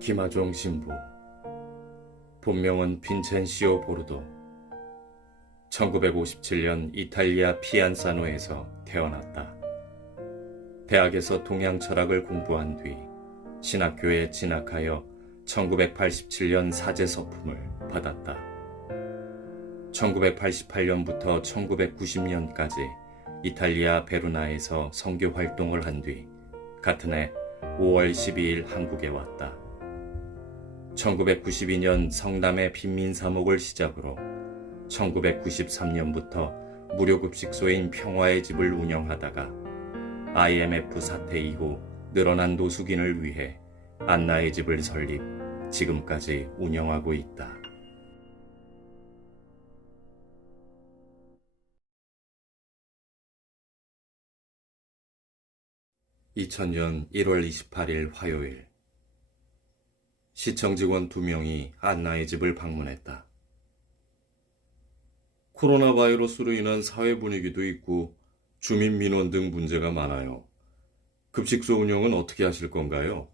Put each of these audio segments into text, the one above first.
김하종 신부, 본명은 빈첸시오 보르도. 1957년 이탈리아 피안사노에서 태어났다. 대학에서 동양 철학을 공부한 뒤 신학교에 진학하여 1987년 사제 서품을 받았다. 1988년부터 1990년까지 이탈리아 베르나에서 선교 활동을 한 뒤 같은 해 5월 12일 한국에 왔다. 1992년 성남의 빈민사목을 시작으로 1993년부터 무료급식소인 평화의 집을 운영하다가 IMF 사태 이후 늘어난 노숙인을 위해 안나의 집을 설립, 지금까지 운영하고 있다. (2000년 1월 28일) 화요일, 시청 직원 2명이 안나의 집을 방문했다. 코로나 바이러스로 인한 사회 분위기도 있고 주민 민원 등 문제가 많아요. 급식소 운영은 어떻게 하실 건가요?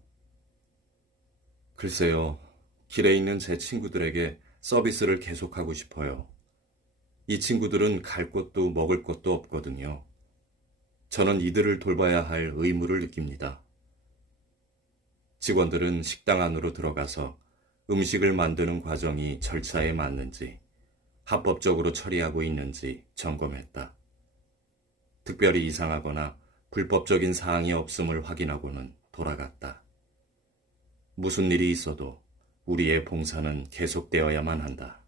글쎄요, 길에 있는 제 친구들에게 서비스를 계속하고 싶어요. 이 친구들은 갈 곳도 먹을 곳도 없거든요. 저는 이들을 돌봐야 할 의무를 느낍니다. 직원들은 식당 안으로 들어가서 음식을 만드는 과정이 절차에 맞는지, 합법적으로 처리하고 있는지 점검했다. 특별히 이상하거나 불법적인 사항이 없음을 확인하고는 돌아갔다. 무슨 일이 있어도 우리의 봉사는 계속되어야만 한다.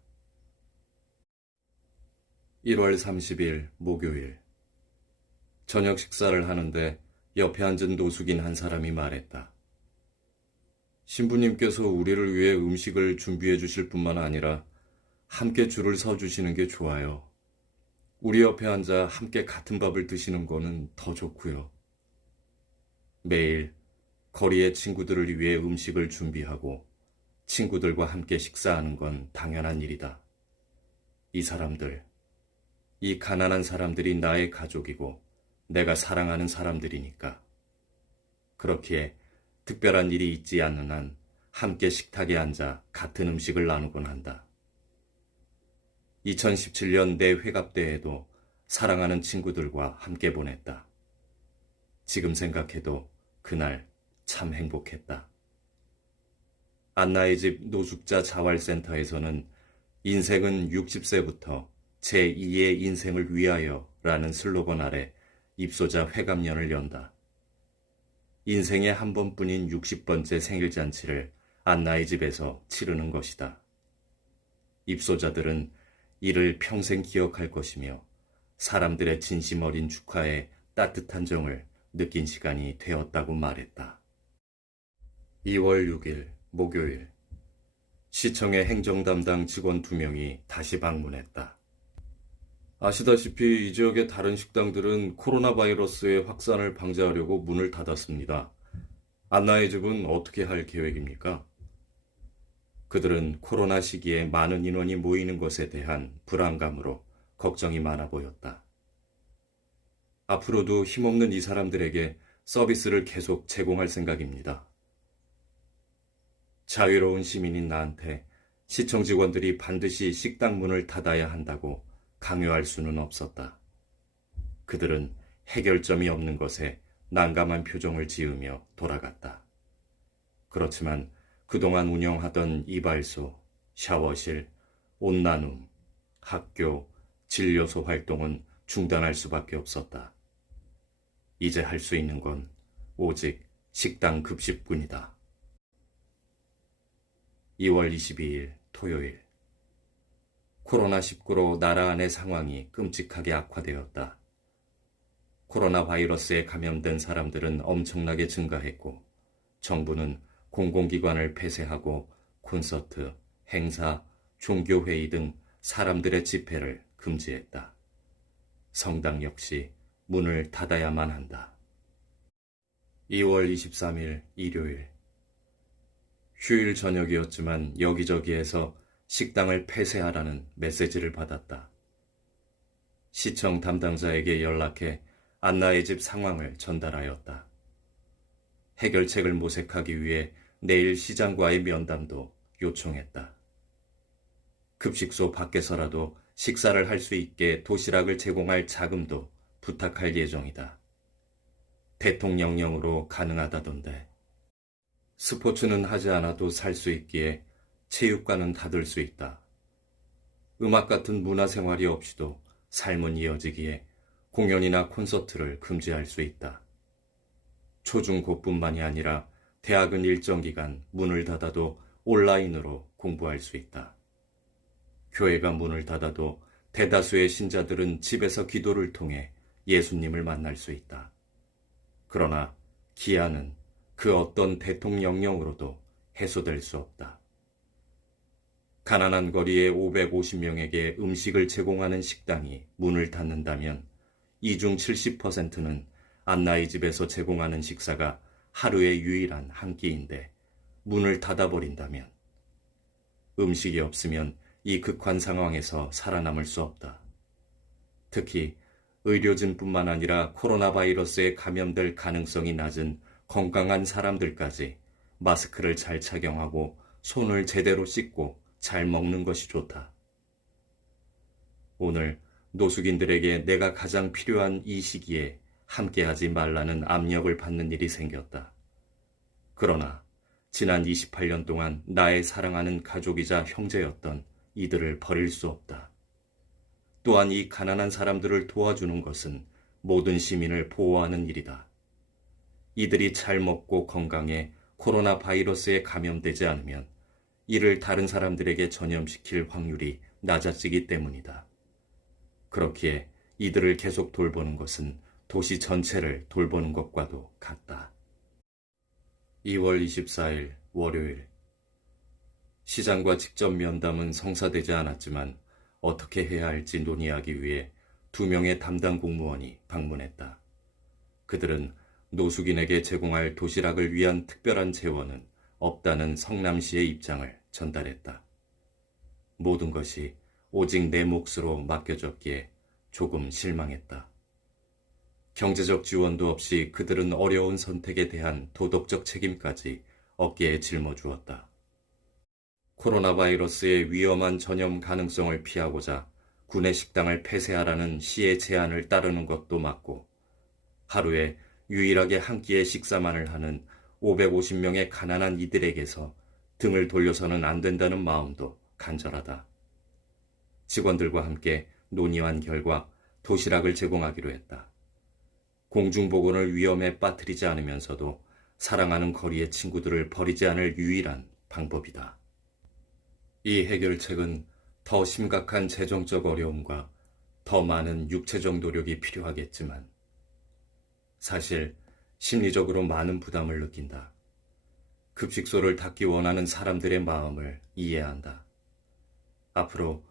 1월 30일 목요일, 저녁 식사를 하는데 옆에 앉은 노숙인 한 사람이 말했다. 신부님께서 우리를 위해 음식을 준비해 주실 뿐만 아니라 함께 줄을 서 주시는 게 좋아요. 우리 옆에 앉아 함께 같은 밥을 드시는 거는 더 좋고요. 매일 거리의 친구들을 위해 음식을 준비하고 친구들과 함께 식사하는 건 당연한 일이다. 이 사람들, 이 가난한 사람들이 나의 가족이고 내가 사랑하는 사람들이니까. 그렇기에 특별한 일이 있지 않는 한 함께 식탁에 앉아 같은 음식을 나누곤 한다. 2017년 내 회갑대에도 사랑하는 친구들과 함께 보냈다. 지금 생각해도 그날 참 행복했다. 안나의 집 노숙자 자활센터에서는 인생은 60세부터 제2의 인생을 위하여 라는 슬로건 아래 입소자 회갑년을 연다. 인생의 한 번뿐인 60번째 생일잔치를 안나의 집에서 치르는 것이다. 입소자들은 이를 평생 기억할 것이며 사람들의 진심 어린 축하에 따뜻한 정을 느낀 시간이 되었다고 말했다. 2월 6일 목요일, 시청의 행정 담당 직원 2명이 다시 방문했다. 아시다시피 이 지역의 다른 식당들은 코로나 바이러스의 확산을 방지하려고 문을 닫았습니다. 안나의 집은 어떻게 할 계획입니까? 그들은 코로나 시기에 많은 인원이 모이는 것에 대한 불안감으로 걱정이 많아 보였다. 앞으로도 힘없는 이 사람들에게 서비스를 계속 제공할 생각입니다. 자유로운 시민인 나한테 시청 직원들이 반드시 식당 문을 닫아야 한다고 강요할 수는 없었다. 그들은 해결점이 없는 것에 난감한 표정을 지으며 돌아갔다. 그렇지만 그동안 운영하던 이발소, 샤워실, 옷나눔, 학교, 진료소 활동은 중단할 수밖에 없었다. 이제 할 수 있는 건 오직 식당 급식뿐이다. 2월 22일 토요일, 코로나19로 나라 안의 상황이 끔찍하게 악화되었다. 코로나 바이러스에 감염된 사람들은 엄청나게 증가했고 정부는 공공기관을 폐쇄하고 콘서트, 행사, 종교회의 등 사람들의 집회를 금지했다. 성당 역시 문을 닫아야만 한다. 2월 23일 일요일, 휴일 저녁이었지만 여기저기에서 식당을 폐쇄하라는 메시지를 받았다. 시청 담당자에게 연락해 안나의 집 상황을 전달하였다. 해결책을 모색하기 위해 내일 시장과의 면담도 요청했다. 급식소 밖에서라도 식사를 할 수 있게 도시락을 제공할 자금도 부탁할 예정이다. 대통령령으로 가능하다던데. 스포츠는 하지 않아도 살 수 있기에 체육관은 닫을 수 있다. 음악 같은 문화생활이 없이도 삶은 이어지기에 공연이나 콘서트를 금지할 수 있다. 초중고뿐만이 아니라 대학은 일정 기간 문을 닫아도 온라인으로 공부할 수 있다. 교회가 문을 닫아도 대다수의 신자들은 집에서 기도를 통해 예수님을 만날 수 있다. 그러나 기한은 그 어떤 대통령령으로도 해소될 수 없다. 가난한 거리의 550명에게 음식을 제공하는 식당이 문을 닫는다면 이 중 70%는 안나의 집에서 제공하는 식사가 하루의 유일한 한 끼인데 문을 닫아버린다면 음식이 없으면 이 극한 상황에서 살아남을 수 없다. 특히 의료진뿐만 아니라 코로나 바이러스에 감염될 가능성이 낮은 건강한 사람들까지 마스크를 잘 착용하고 손을 제대로 씻고 잘 먹는 것이 좋다. 오늘 노숙인들에게 내가 가장 필요한 이 시기에 함께하지 말라는 압력을 받는 일이 생겼다. 그러나 지난 28년 동안 나의 사랑하는 가족이자 형제였던 이들을 버릴 수 없다. 또한 이 가난한 사람들을 도와주는 것은 모든 시민을 보호하는 일이다. 이들이 잘 먹고 건강해 코로나 바이러스에 감염되지 않으면 이를 다른 사람들에게 전염시킬 확률이 낮아지기 때문이다. 그렇기에 이들을 계속 돌보는 것은 도시 전체를 돌보는 것과도 같다. 2월 24일 월요일. 시장과 직접 면담은 성사되지 않았지만 어떻게 해야 할지 논의하기 위해 2명의 담당 공무원이 방문했다. 그들은 노숙인에게 제공할 도시락을 위한 특별한 재원은 없다는 성남시의 입장을 전달했다. 모든 것이 오직 내 몫으로 맡겨졌기에 조금 실망했다. 경제적 지원도 없이 그들은 어려운 선택에 대한 도덕적 책임까지 어깨에 짊어주었다. 코로나 바이러스의 위험한 전염 가능성을 피하고자 구내 식당을 폐쇄하라는 시의 제안을 따르는 것도 맞고 하루에 유일하게 한 끼의 식사만을 하는 550명의 가난한 이들에게서 등을 돌려서는 안 된다는 마음도 간절하다. 직원들과 함께 논의한 결과 도시락을 제공하기로 했다. 공중보건을 위험에 빠뜨리지 않으면서도 사랑하는 거리의 친구들을 버리지 않을 유일한 방법이다. 이 해결책은 더 심각한 재정적 어려움과 더 많은 육체적 노력이 필요하겠지만 사실 심리적으로 많은 부담을 느낀다. 급식소를 닫기 원하는 사람들의 마음을 이해한다. 앞으로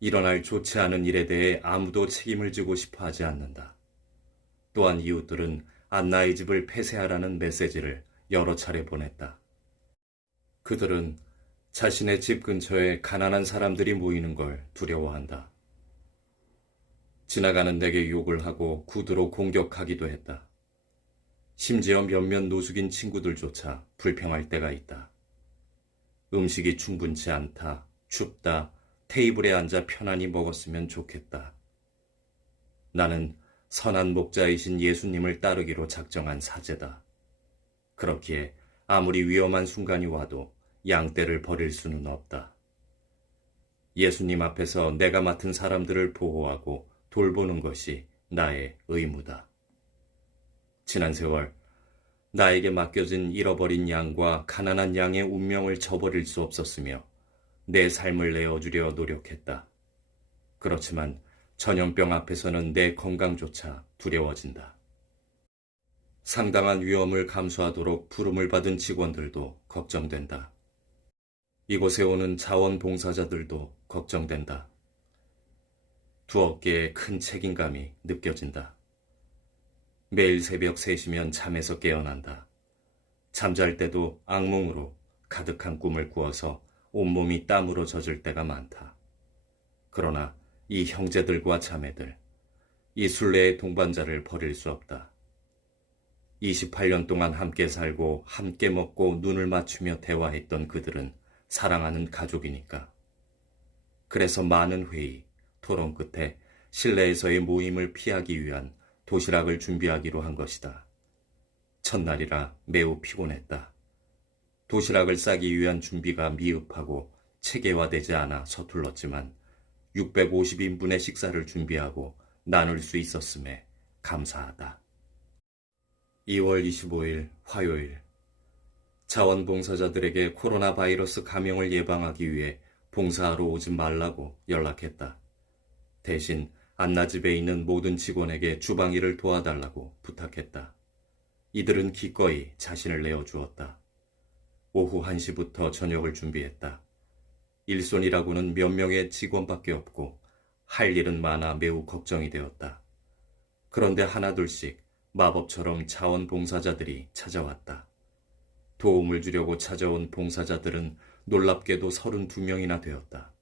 일어날 좋지 않은 일에 대해 아무도 책임을 지고 싶어 하지 않는다. 또한 이웃들은 안나의 집을 폐쇄하라는 메시지를 여러 차례 보냈다. 그들은 자신의 집 근처에 가난한 사람들이 모이는 걸 두려워한다. 지나가는 내게 욕을 하고 구두로 공격하기도 했다. 심지어 몇몇 노숙인 친구들조차 불평할 때가 있다. 음식이 충분치 않다, 춥다, 테이블에 앉아 편안히 먹었으면 좋겠다. 나는 선한 목자이신 예수님을 따르기로 작정한 사제다. 그렇기에 아무리 위험한 순간이 와도 양떼를 버릴 수는 없다. 예수님 앞에서 내가 맡은 사람들을 보호하고 돌보는 것이 나의 의무다. 지난 세월 나에게 맡겨진 잃어버린 양과 가난한 양의 운명을 저버릴 수 없었으며 내 삶을 내어주려 노력했다. 그렇지만 전염병 앞에서는 내 건강조차 두려워진다. 상당한 위험을 감수하도록 부름을 받은 직원들도 걱정된다. 이곳에 오는 자원봉사자들도 걱정된다. 두 어깨에 큰 책임감이 느껴진다. 매일 새벽 3시면 잠에서 깨어난다. 잠잘 때도 악몽으로 가득한 꿈을 꾸어서 온몸이 땀으로 젖을 때가 많다. 그러나 이 형제들과 자매들, 이 순례의 동반자를 버릴 수 없다. 28년 동안 함께 살고 함께 먹고 눈을 맞추며 대화했던 그들은 사랑하는 가족이니까. 그래서 많은 회의, 토론 끝에 실내에서의 모임을 피하기 위한 도시락을 준비하기로 한 것이다. 첫날이라 매우 피곤했다. 도시락을 싸기 위한 준비가 미흡하고 체계화되지 않아 서툴렀지만 650인분의 식사를 준비하고 나눌 수 있었음에 감사하다. 2월 25일 화요일. 자원봉사자들에게 코로나 바이러스 감염을 예방하기 위해 봉사하러 오지 말라고 연락했다. 대신 안나집에 있는 모든 직원에게 주방일을 도와달라고 부탁했다. 이들은 기꺼이 자신을 내어주었다. 오후 1시부터 저녁을 준비했다. 일손이라고는 몇 명의 직원밖에 없고 할 일은 많아 매우 걱정이 되었다. 그런데 하나둘씩 마법처럼 자원봉사자들이 찾아왔다. 도움을 주려고 찾아온 봉사자들은 놀랍게도 32명이나 되었다.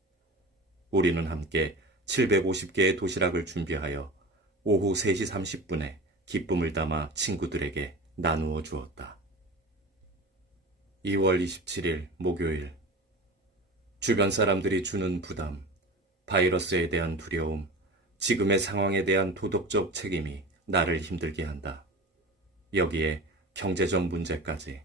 우리는 함께 750개의 도시락을 준비하여 오후 3시 30분에 기쁨을 담아 친구들에게 나누어 주었다. 2월 27일 목요일. 주변 사람들이 주는 부담, 바이러스에 대한 두려움, 지금의 상황에 대한 도덕적 책임이 나를 힘들게 한다. 여기에 경제적 문제까지.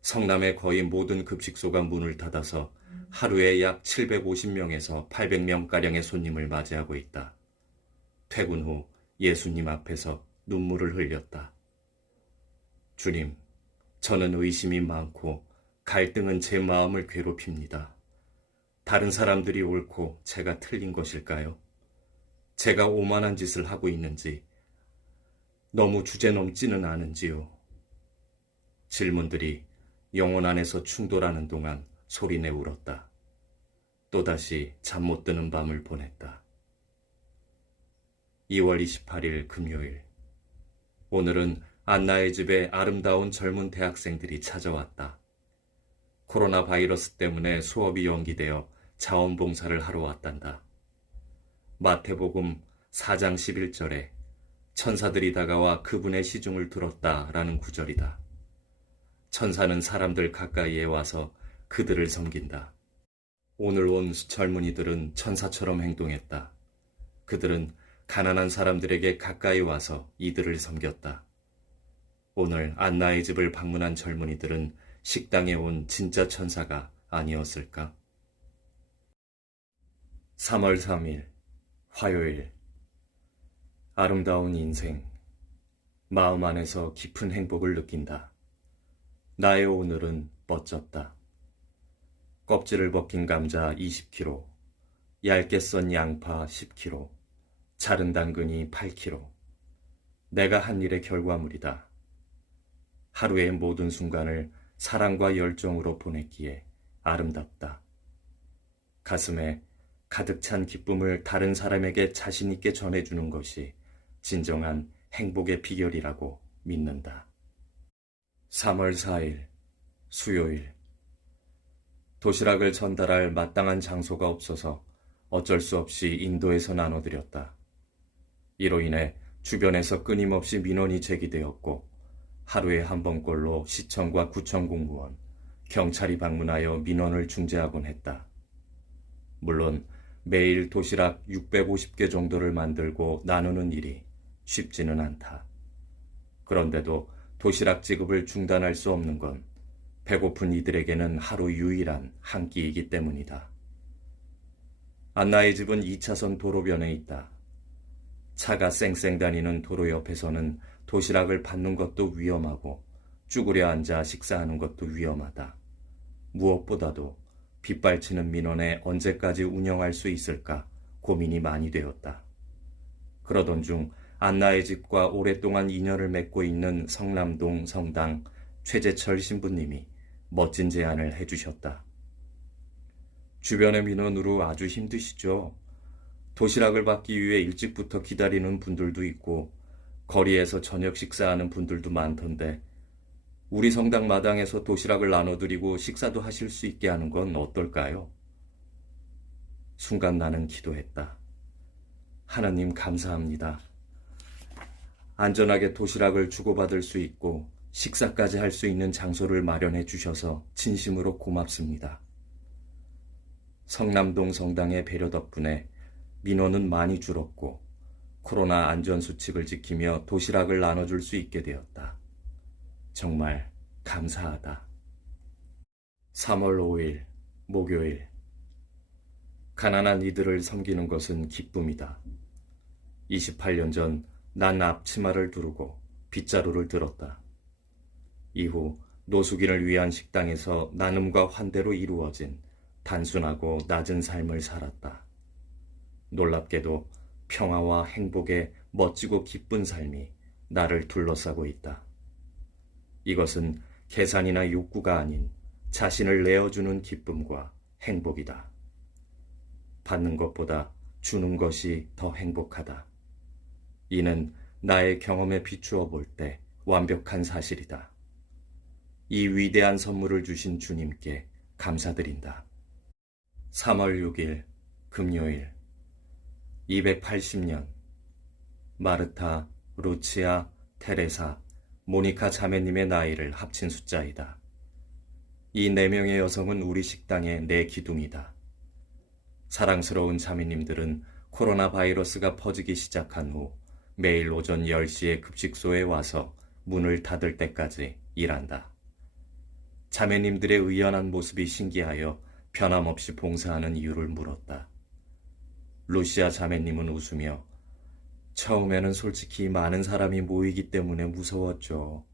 성남의 거의 모든 급식소가 문을 닫아서 하루에 약 750명에서 800명가량의 손님을 맞이하고 있다. 퇴근 후 예수님 앞에서 눈물을 흘렸다. 주님, 저는 의심이 많고 갈등은 제 마음을 괴롭힙니다. 다른 사람들이 옳고 제가 틀린 것일까요? 제가 오만한 짓을 하고 있는지, 너무 주제넘지는 않은지요? 질문들이 영혼 안에서 충돌하는 동안 소리내 울었다. 또다시 잠 못 드는 밤을 보냈다. 2월 28일 금요일. 오늘은 안나의 집에 아름다운 젊은 대학생들이 찾아왔다. 코로나 바이러스 때문에 수업이 연기되어 자원봉사를 하러 왔단다. 마태복음 4장 11절에 천사들이 다가와 그분의 시중을 들었다라는 구절이다. 천사는 사람들 가까이에 와서 그들을 섬긴다. 오늘 온 젊은이들은 천사처럼 행동했다. 그들은 가난한 사람들에게 가까이 와서 이들을 섬겼다. 오늘 안나의 집을 방문한 젊은이들은 식당에 온 진짜 천사가 아니었을까? 3월 3일 화요일. 아름다운 인생. 마음 안에서 깊은 행복을 느낀다. 나의 오늘은 멋졌다. 껍질을 벗긴 감자 20kg, 얇게 썬 양파 10kg, 자른 당근이 8kg. 내가 한 일의 결과물이다. 하루의 모든 순간을 사랑과 열정으로 보냈기에 아름답다. 가슴에 가득 찬 기쁨을 다른 사람에게 자신 있게 전해주는 것이 진정한 행복의 비결이라고 믿는다. 3월 4일 수요일. 도시락을 전달할 마땅한 장소가 없어서 어쩔 수 없이 인도에서 나눠드렸다. 이로 인해 주변에서 끊임없이 민원이 제기되었고 하루에 한 번꼴로 시청과 구청 공무원, 경찰이 방문하여 민원을 중재하곤 했다. 물론 매일 도시락 650개 정도를 만들고 나누는 일이 쉽지는 않다. 그런데도 도시락 지급을 중단할 수 없는 건 배고픈 이들에게는 하루 유일한 한 끼이기 때문이다. 안나의 집은 2차선 도로변에 있다. 차가 쌩쌩 다니는 도로 옆에서는 도시락을 받는 것도 위험하고 쭈그려 앉아 식사하는 것도 위험하다. 무엇보다도 빗발치는 민원에 언제까지 운영할 수 있을까 고민이 많이 되었다. 그러던 중 안나의 집과 오랫동안 인연을 맺고 있는 성남동 성당 최재철 신부님이 멋진 제안을 해주셨다. 주변의 민원으로 아주 힘드시죠? 도시락을 받기 위해 일찍부터 기다리는 분들도 있고 거리에서 저녁 식사하는 분들도 많던데 우리 성당 마당에서 도시락을 나눠드리고 식사도 하실 수 있게 하는 건 어떨까요? 순간 나는 기도했다. 하나님 감사합니다. 안전하게 도시락을 주고받을 수 있고 식사까지 할 수 있는 장소를 마련해 주셔서 진심으로 고맙습니다. 성남동 성당의 배려 덕분에 민원은 많이 줄었고 코로나 안전수칙을 지키며 도시락을 나눠줄 수 있게 되었다. 정말 감사하다. 3월 5일 목요일. 가난한 이들을 섬기는 것은 기쁨이다. 28년 전 난 앞치마를 두르고 빗자루를 들었다. 이후 노숙인을 위한 식당에서 나눔과 환대로 이루어진 단순하고 낮은 삶을 살았다. 놀랍게도 평화와 행복의 멋지고 기쁜 삶이 나를 둘러싸고 있다. 이것은 계산이나 욕구가 아닌 자신을 내어주는 기쁨과 행복이다. 받는 것보다 주는 것이 더 행복하다. 이는 나의 경험에 비추어 볼 때 완벽한 사실이다. 이 위대한 선물을 주신 주님께 감사드린다. 3월 6일 금요일. 280년. 마르타, 루치아, 테레사, 모니카 자매님의 나이를 합친 숫자이다. 이 4명의 여성은 우리 식당의 내 기둥이다. 사랑스러운 자매님들은 코로나 바이러스가 퍼지기 시작한 후 매일 오전 10시에 급식소에 와서 문을 닫을 때까지 일한다. 자매님들의 의연한 모습이 신기하여 변함없이 봉사하는 이유를 물었다. 루시아 자매님은 웃으며 처음에는 솔직히 많은 사람이 모이기 때문에 무서웠죠.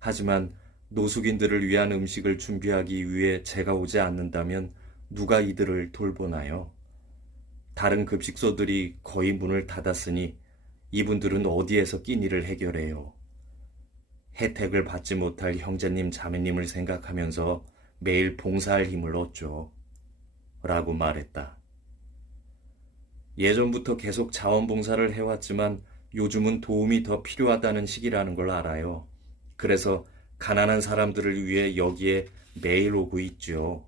하지만 노숙인들을 위한 음식을 준비하기 위해 제가 오지 않는다면 누가 이들을 돌보나요? 다른 급식소들이 거의 문을 닫았으니 이분들은 어디에서 끼니를 해결해요? 혜택을 받지 못할 형제님, 자매님을 생각하면서 매일 봉사할 힘을 얻죠. 라고 말했다. 예전부터 계속 자원봉사를 해왔지만 요즘은 도움이 더 필요하다는 시기라는 걸 알아요. 그래서 가난한 사람들을 위해 여기에 매일 오고 있죠.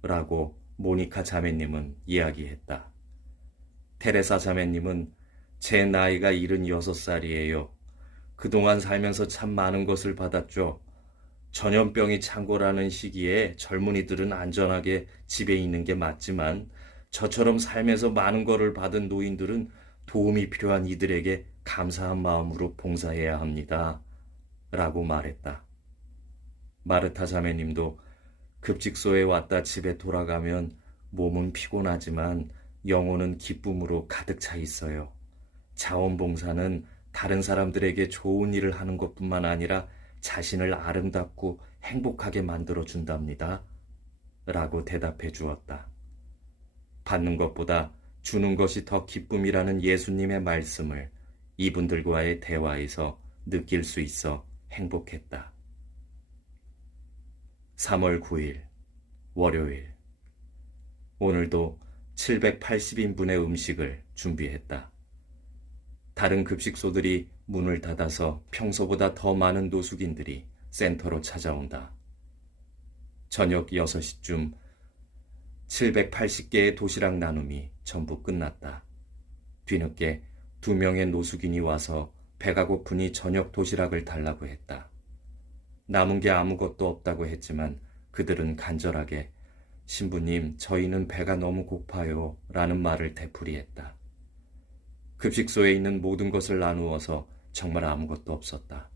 라고 모니카 자매님은 이야기했다. 테레사 자매님은 제 나이가 76살이에요. 그동안 살면서 참 많은 것을 받았죠. 전염병이 창궐하는 시기에 젊은이들은 안전하게 집에 있는 게 맞지만 저처럼 삶에서 많은 것을 받은 노인들은 도움이 필요한 이들에게 감사한 마음으로 봉사해야 합니다. 라고 말했다. 마르타 자매님도 급식소에 왔다 집에 돌아가면 몸은 피곤하지만 영혼은 기쁨으로 가득 차 있어요. 자원봉사는 다른 사람들에게 좋은 일을 하는 것뿐만 아니라 자신을 아름답고 행복하게 만들어준답니다. 라고 대답해 주었다. 받는 것보다 주는 것이 더 기쁨이라는 예수님의 말씀을 이분들과의 대화에서 느낄 수 있어 행복했다. 3월 9일 월요일. 오늘도 780인분의 음식을 준비했다. 다른 급식소들이 문을 닫아서 평소보다 더 많은 노숙인들이 센터로 찾아온다. 저녁 6시쯤 780개의 도시락 나눔이 전부 끝났다. 뒤늦게 2명의 노숙인이 와서 배가 고프니 저녁 도시락을 달라고 했다. 남은 게 아무것도 없다고 했지만 그들은 간절하게 신부님, 저희는 배가 너무 고파요 라는 말을 되풀이했다. 급식소에 있는 모든 것을 나누어서 정말 아무것도 없었다.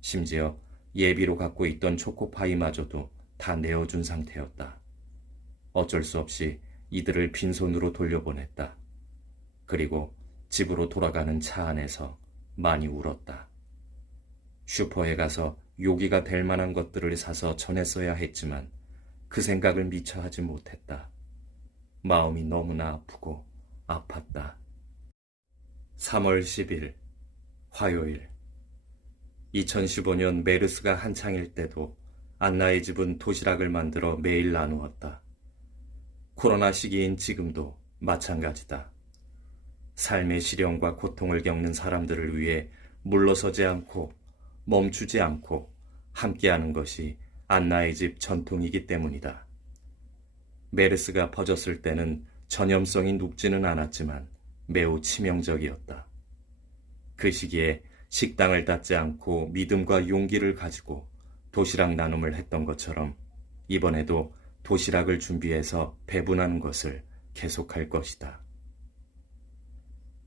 심지어 예비로 갖고 있던 초코파이마저도 다 내어준 상태였다. 어쩔 수 없이 이들을 빈손으로 돌려보냈다. 그리고 집으로 돌아가는 차 안에서 많이 울었다. 슈퍼에 가서 요기가 될 만한 것들을 사서 전했어야 했지만 그 생각을 미처 하지 못했다. 마음이 너무나 아프고 아팠다. 3월 10일 화요일. 2015년 메르스가 한창일 때도 안나의 집은 도시락을 만들어 매일 나누었다. 코로나 시기인 지금도 마찬가지다. 삶의 시련과 고통을 겪는 사람들을 위해 물러서지 않고 멈추지 않고 함께하는 것이 안나의 집 전통이기 때문이다. 메르스가 퍼졌을 때는 전염성이 높지는 않았지만 매우 치명적이었다. 그 시기에 식당을 닫지 않고 믿음과 용기를 가지고 도시락 나눔을 했던 것처럼 이번에도 도시락을 준비해서 배분하는 것을 계속할 것이다.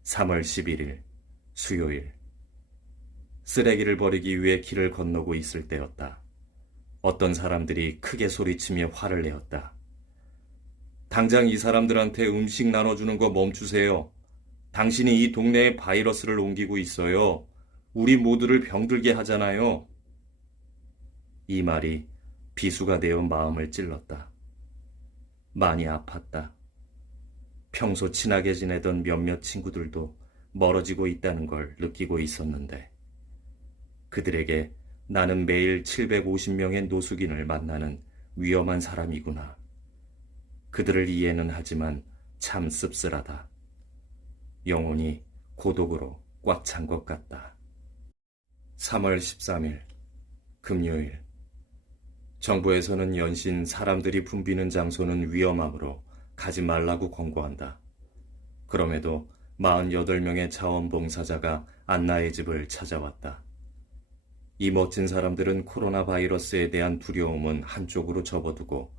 3월 11일 수요일 쓰레기를 버리기 위해 길을 건너고 있을 때였다. 어떤 사람들이 크게 소리치며 화를 내었다. 당장 이 사람들한테 음식 나눠주는 거 멈추세요. 당신이 이 동네에 바이러스를 옮기고 있어요. 우리 모두를 병들게 하잖아요. 이 말이 비수가 되어 마음을 찔렀다. 많이 아팠다. 평소 친하게 지내던 몇몇 친구들도 멀어지고 있다는 걸 느끼고 있었는데 그들에게 나는 매일 750명의 노숙인을 만나는 위험한 사람이구나. 그들을 이해는 하지만 참 씁쓸하다. 영혼이 고독으로 꽉 찬 것 같다. 3월 13일 금요일 정부에서는 연신 사람들이 붐비는 장소는 위험하므로 가지 말라고 권고한다. 그럼에도 48명의 자원봉사자가 안나의 집을 찾아왔다. 이 멋진 사람들은 코로나 바이러스에 대한 두려움은 한쪽으로 접어두고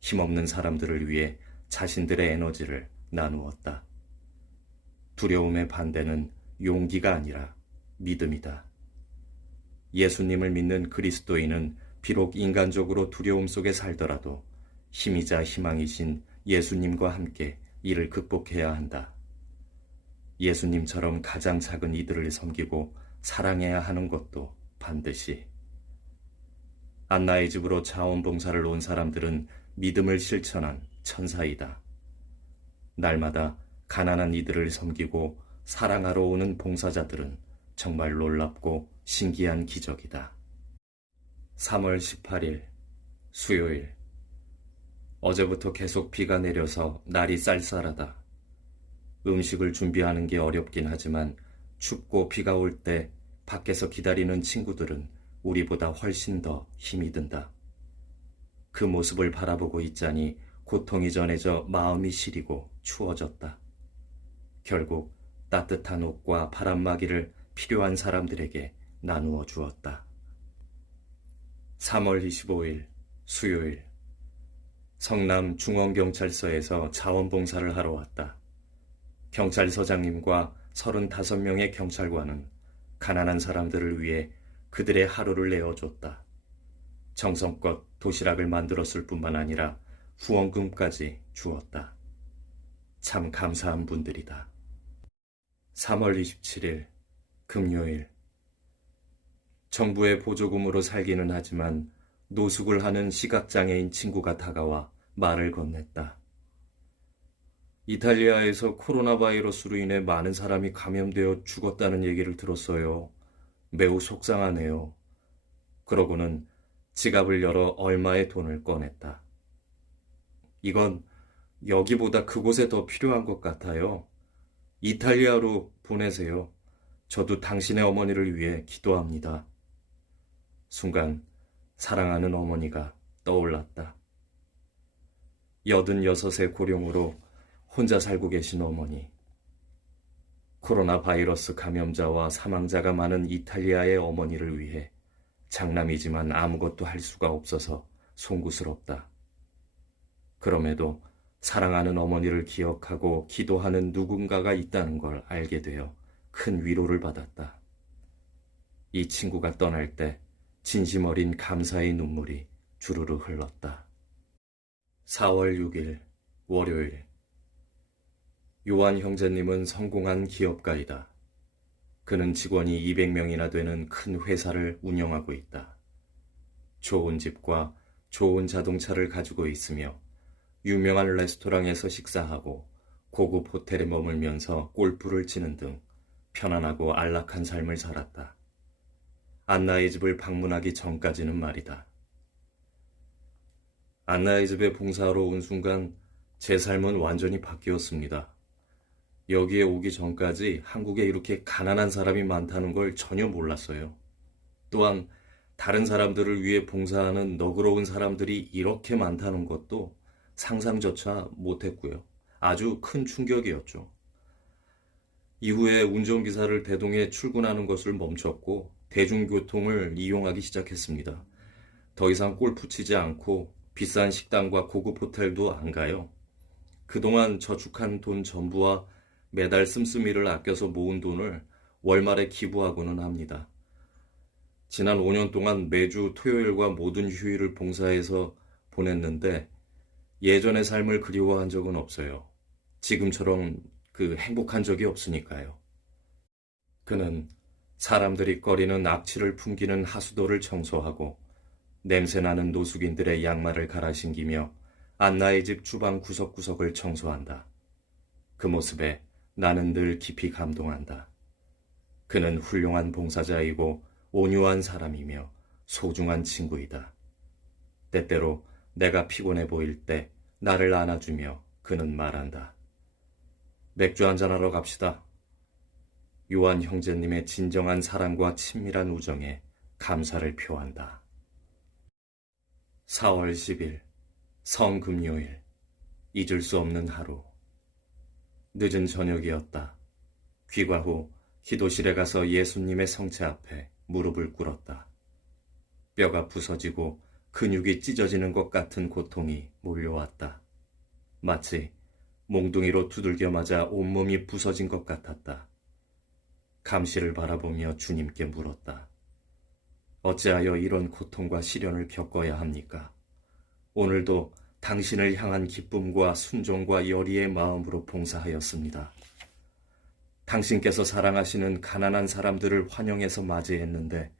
힘없는 사람들을 위해 자신들의 에너지를 나누었다. 두려움의 반대는 용기가 아니라 믿음이다. 예수님을 믿는 그리스도인은 비록 인간적으로 두려움 속에 살더라도 힘이자 희망이신 예수님과 함께 이를 극복해야 한다. 예수님처럼 가장 작은 이들을 섬기고 사랑해야 하는 것도 반드시. 안나의 집으로 자원봉사를 온 사람들은 믿음을 실천한 천사이다. 날마다 가난한 이들을 섬기고 사랑하러 오는 봉사자들은 정말 놀랍고 신기한 기적이다. 3월 18일 수요일 어제부터 계속 비가 내려서 날이 쌀쌀하다. 음식을 준비하는 게 어렵긴 하지만 춥고 비가 올 때 밖에서 기다리는 친구들은 우리보다 훨씬 더 힘이 든다. 그 모습을 바라보고 있자니 고통이 전해져 마음이 시리고 추워졌다. 결국 따뜻한 옷과 바람막이를 필요한 사람들에게 나누어 주었다. 3월 25일 수요일 성남 중원경찰서에서 자원봉사를 하러 왔다. 경찰서장님과 35명의 경찰관은 가난한 사람들을 위해 그들의 하루를 내어줬다. 정성껏 도시락을 만들었을 뿐만 아니라 후원금까지 주었다. 참 감사한 분들이다. 3월 27일 금요일 정부의 보조금으로 살기는 하지만 노숙을 하는 시각장애인 친구가 다가와 말을 건넸다. 이탈리아에서 코로나 바이러스로 인해 많은 사람이 감염되어 죽었다는 얘기를 들었어요. 매우 속상하네요. 그러고는 지갑을 열어 얼마의 돈을 꺼냈다. 이건 여기보다 그곳에 더 필요한 것 같아요. 이탈리아로 보내세요. 저도 당신의 어머니를 위해 기도합니다. 순간 사랑하는 어머니가 떠올랐다. 86의 고령으로 혼자 살고 계신 어머니. 코로나 바이러스 감염자와 사망자가 많은 이탈리아의 어머니를 위해 장남이지만 아무것도 할 수가 없어서 송구스럽다. 그럼에도 사랑하는 어머니를 기억하고 기도하는 누군가가 있다는 걸 알게 되어 큰 위로를 받았다. 이 친구가 떠날 때 진심 어린 감사의 눈물이 주르르 흘렀다. 4월 6일 월요일 요한 형제님은 성공한 기업가이다. 그는 직원이 200명이나 되는 큰 회사를 운영하고 있다. 좋은 집과 좋은 자동차를 가지고 있으며 유명한 레스토랑에서 식사하고 고급 호텔에 머물면서 골프를 치는 등 편안하고 안락한 삶을 살았다. 안나의 집을 방문하기 전까지는 말이다. 안나의 집에 봉사하러 온 순간 제 삶은 완전히 바뀌었습니다. 여기에 오기 전까지 한국에 이렇게 가난한 사람이 많다는 걸 전혀 몰랐어요. 또한 다른 사람들을 위해 봉사하는 너그러운 사람들이 이렇게 많다는 것도 상상조차 못했고요. 아주 큰 충격이었죠. 이후에 운전기사를 대동해 출근하는 것을 멈췄고 대중교통을 이용하기 시작했습니다. 더 이상 골프 치지 않고 비싼 식당과 고급 호텔도 안 가요. 그동안 저축한 돈 전부와 매달 씀씀이를 아껴서 모은 돈을 월말에 기부하고는 합니다. 지난 5년 동안 매주 토요일과 모든 휴일을 봉사해서 보냈는데 예전의 삶을 그리워한 적은 없어요. 지금처럼 행복한 적이 없으니까요. 그는 사람들이 꺼리는 악취를 풍기는 하수도를 청소하고 냄새나는 노숙인들의 양말을 갈아 신기며 안나의 집 주방 구석구석을 청소한다. 그 모습에 나는 늘 깊이 감동한다. 그는 훌륭한 봉사자이고 온유한 사람이며 소중한 친구이다. 때때로 내가 피곤해 보일 때 나를 안아주며 그는 말한다. 맥주 한잔하러 갑시다. 요한 형제님의 진정한 사랑과 친밀한 우정에 감사를 표한다. 4월 10일 성금요일, 잊을 수 없는 하루. 늦은 저녁이었다. 귀가 후 기도실에 가서 예수님의 성체 앞에 무릎을 꿇었다. 뼈가 부서지고 근육이 찢어지는 것 같은 고통이 몰려왔다. 마치 몽둥이로 두들겨 맞아 온몸이 부서진 것 같았다. 감시를 바라보며 주님께 물었다. 어찌하여 이런 고통과 시련을 겪어야 합니까? 오늘도 당신을 향한 기쁨과 순종과 열의의 마음으로 봉사하였습니다. 당신께서 사랑하시는 가난한 사람들을 환영해서 맞이했는데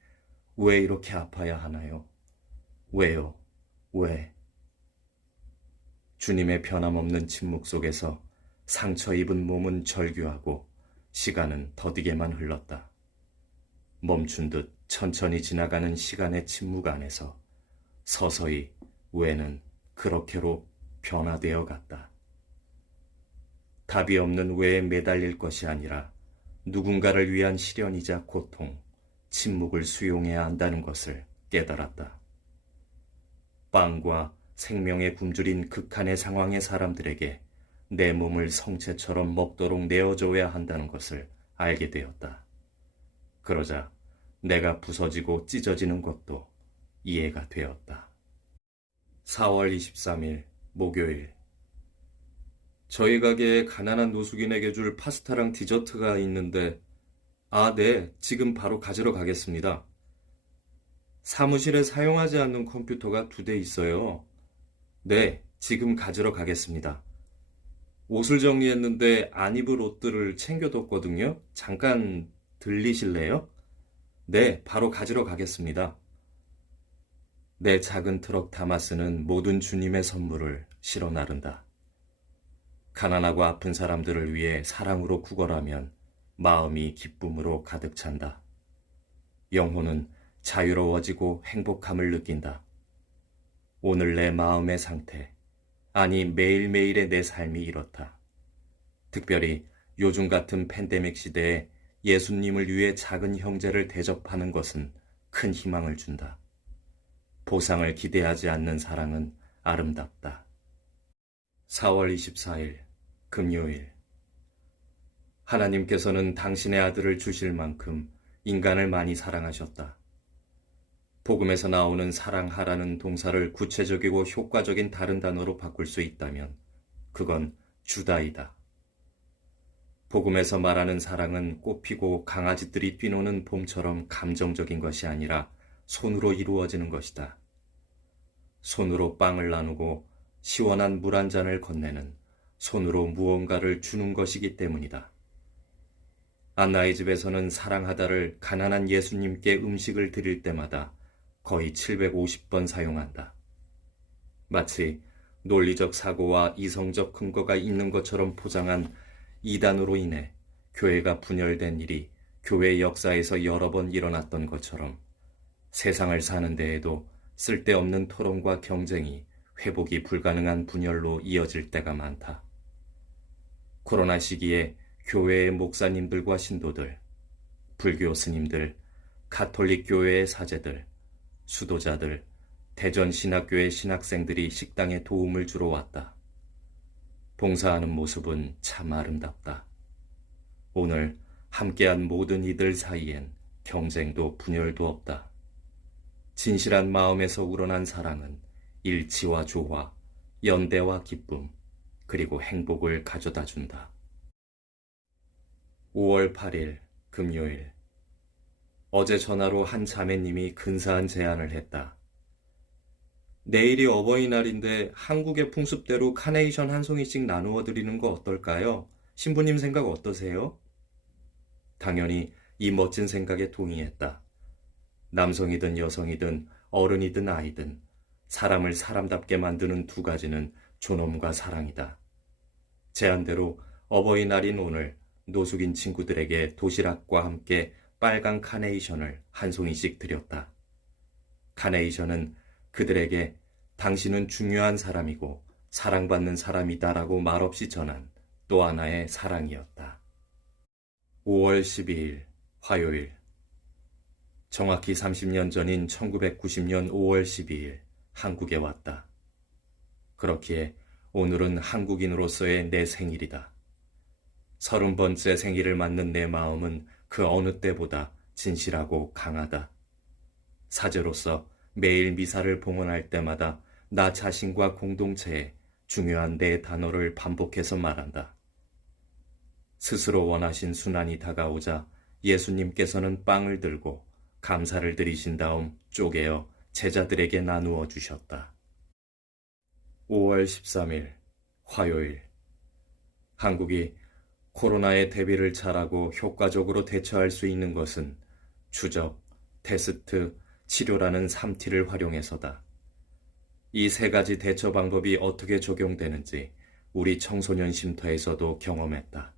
왜 이렇게 아파야 하나요? 왜요? 왜? 주님의 변함없는 침묵 속에서 상처 입은 몸은 절규하고 시간은 더디게만 흘렀다. 멈춘 듯 천천히 지나가는 시간의 침묵 안에서 서서히 왜는 그렇게로 변화되어 갔다. 답이 없는 왜에 매달릴 것이 아니라 누군가를 위한 시련이자 고통, 침묵을 수용해야 한다는 것을 깨달았다. 빵과 생명의 굶주린 극한의 상황의 사람들에게 내 몸을 성체처럼 먹도록 내어줘야 한다는 것을 알게 되었다. 그러자 내가 부서지고 찢어지는 것도 이해가 되었다. 4월 23일 목요일. 저희 가게에 가난한 노숙인에게 줄 파스타랑 디저트가 있는데 네, 지금 바로 가지러 가겠습니다. 사무실에 사용하지 않는 컴퓨터가 2대 있어요. 네, 지금 가지러 가겠습니다. 옷을 정리했는데 안 입을 옷들을 챙겨뒀거든요. 잠깐 들리실래요? 네, 바로 가지러 가겠습니다. 내 작은 트럭 다마스는 모든 주님의 선물을 실어 나른다. 가난하고 아픈 사람들을 위해 사랑으로 구걸하면 마음이 기쁨으로 가득 찬다. 영혼은 자유로워지고 행복함을 느낀다. 오늘 내 마음의 상태, 아니 매일매일의 내 삶이 이렇다. 특별히 요즘 같은 팬데믹 시대에 예수님을 위해 작은 형제를 대접하는 것은 큰 희망을 준다. 보상을 기대하지 않는 사랑은 아름답다. 4월 24일 금요일. 하나님께서는 당신의 아들을 주실 만큼 인간을 많이 사랑하셨다. 복음에서 나오는 사랑하라는 동사를 구체적이고 효과적인 다른 단어로 바꿀 수 있다면 그건 주다이다. 복음에서 말하는 사랑은 꽃피고 강아지들이 뛰노는 봄처럼 감정적인 것이 아니라 손으로 이루어지는 것이다. 손으로 빵을 나누고 시원한 물 한 잔을 건네는 손으로 무언가를 주는 것이기 때문이다. 안나의 집에서는 사랑하다를 가난한 예수님께 음식을 드릴 때마다 거의 750번 사용한다. 마치 논리적 사고와 이성적 근거가 있는 것처럼 포장한 이단으로 인해 교회가 분열된 일이 교회 역사에서 여러 번 일어났던 것처럼 세상을 사는 데에도 쓸데없는 토론과 경쟁이 회복이 불가능한 분열로 이어질 때가 많다. 코로나 시기에 교회의 목사님들과 신도들, 불교 스님들, 가톨릭 교회의 사제들, 수도자들, 대전신학교의 신학생들이 식당에 도움을 주러 왔다. 봉사하는 모습은 참 아름답다. 오늘 함께한 모든 이들 사이엔 경쟁도 분열도 없다. 진실한 마음에서 우러난 사랑은 일치와 조화, 연대와 기쁨, 그리고 행복을 가져다 준다. 5월 8일 금요일. 어제 전화로 한 자매님이 근사한 제안을 했다. 내일이 어버이날인데 한국의 풍습대로 카네이션 한 송이씩 나누어 드리는 거 어떨까요? 신부님 생각 어떠세요? 당연히 이 멋진 생각에 동의했다. 남성이든 여성이든 어른이든 아이든 사람을 사람답게 만드는 두 가지는 존엄과 사랑이다. 제안대로 어버이날인 오늘 노숙인 친구들에게 도시락과 함께 빨간 카네이션을 한 송이씩 드렸다. 카네이션은 그들에게 당신은 중요한 사람이고 사랑받는 사람이다라고 말없이 전한 또 하나의 사랑이었다. 5월 12일 화요일. 정확히 30년 전인 1990년 5월 12일 한국에 왔다. 그렇기에 오늘은 한국인으로서의 내 생일이다. 30번째 생일을 맞는 내 마음은 그 어느 때보다 진실하고 강하다. 사제로서 매일 미사를 봉헌할 때마다 나 자신과 공동체에 중요한 네 단어를 반복해서 말한다. 스스로 원하신 순환이 다가오자 예수님께서는 빵을 들고 감사를 드리신 다음 쪼개어 제자들에게 나누어 주셨다. 5월 13일 화요일. 한국이 코로나의 대비를 잘하고 효과적으로 대처할 수 있는 것은 추적, 테스트, 치료라는 3T를 활용해서다. 이 세 가지 대처 방법이 어떻게 적용되는지 우리 청소년 쉼터에서도 경험했다.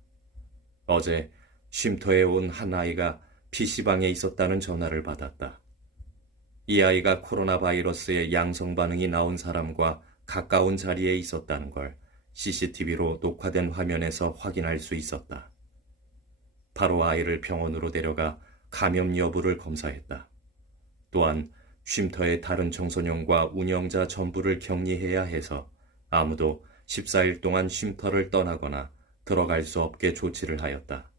어제 쉼터에 온 한 아이가 PC방에 있었다는 전화를 받았다. 이 아이가 코로나 바이러스의 양성 반응이 나온 사람과 가까운 자리에 있었다는 걸 CCTV로 녹화된 화면에서 확인할 수 있었다. 바로 아이를 병원으로 데려가 감염 여부를 검사했다. 또한 쉼터의 다른 청소년과 운영자 전부를 격리해야 해서 아무도 14일 동안 쉼터를 떠나거나 들어갈 수 없게 조치를 하였다.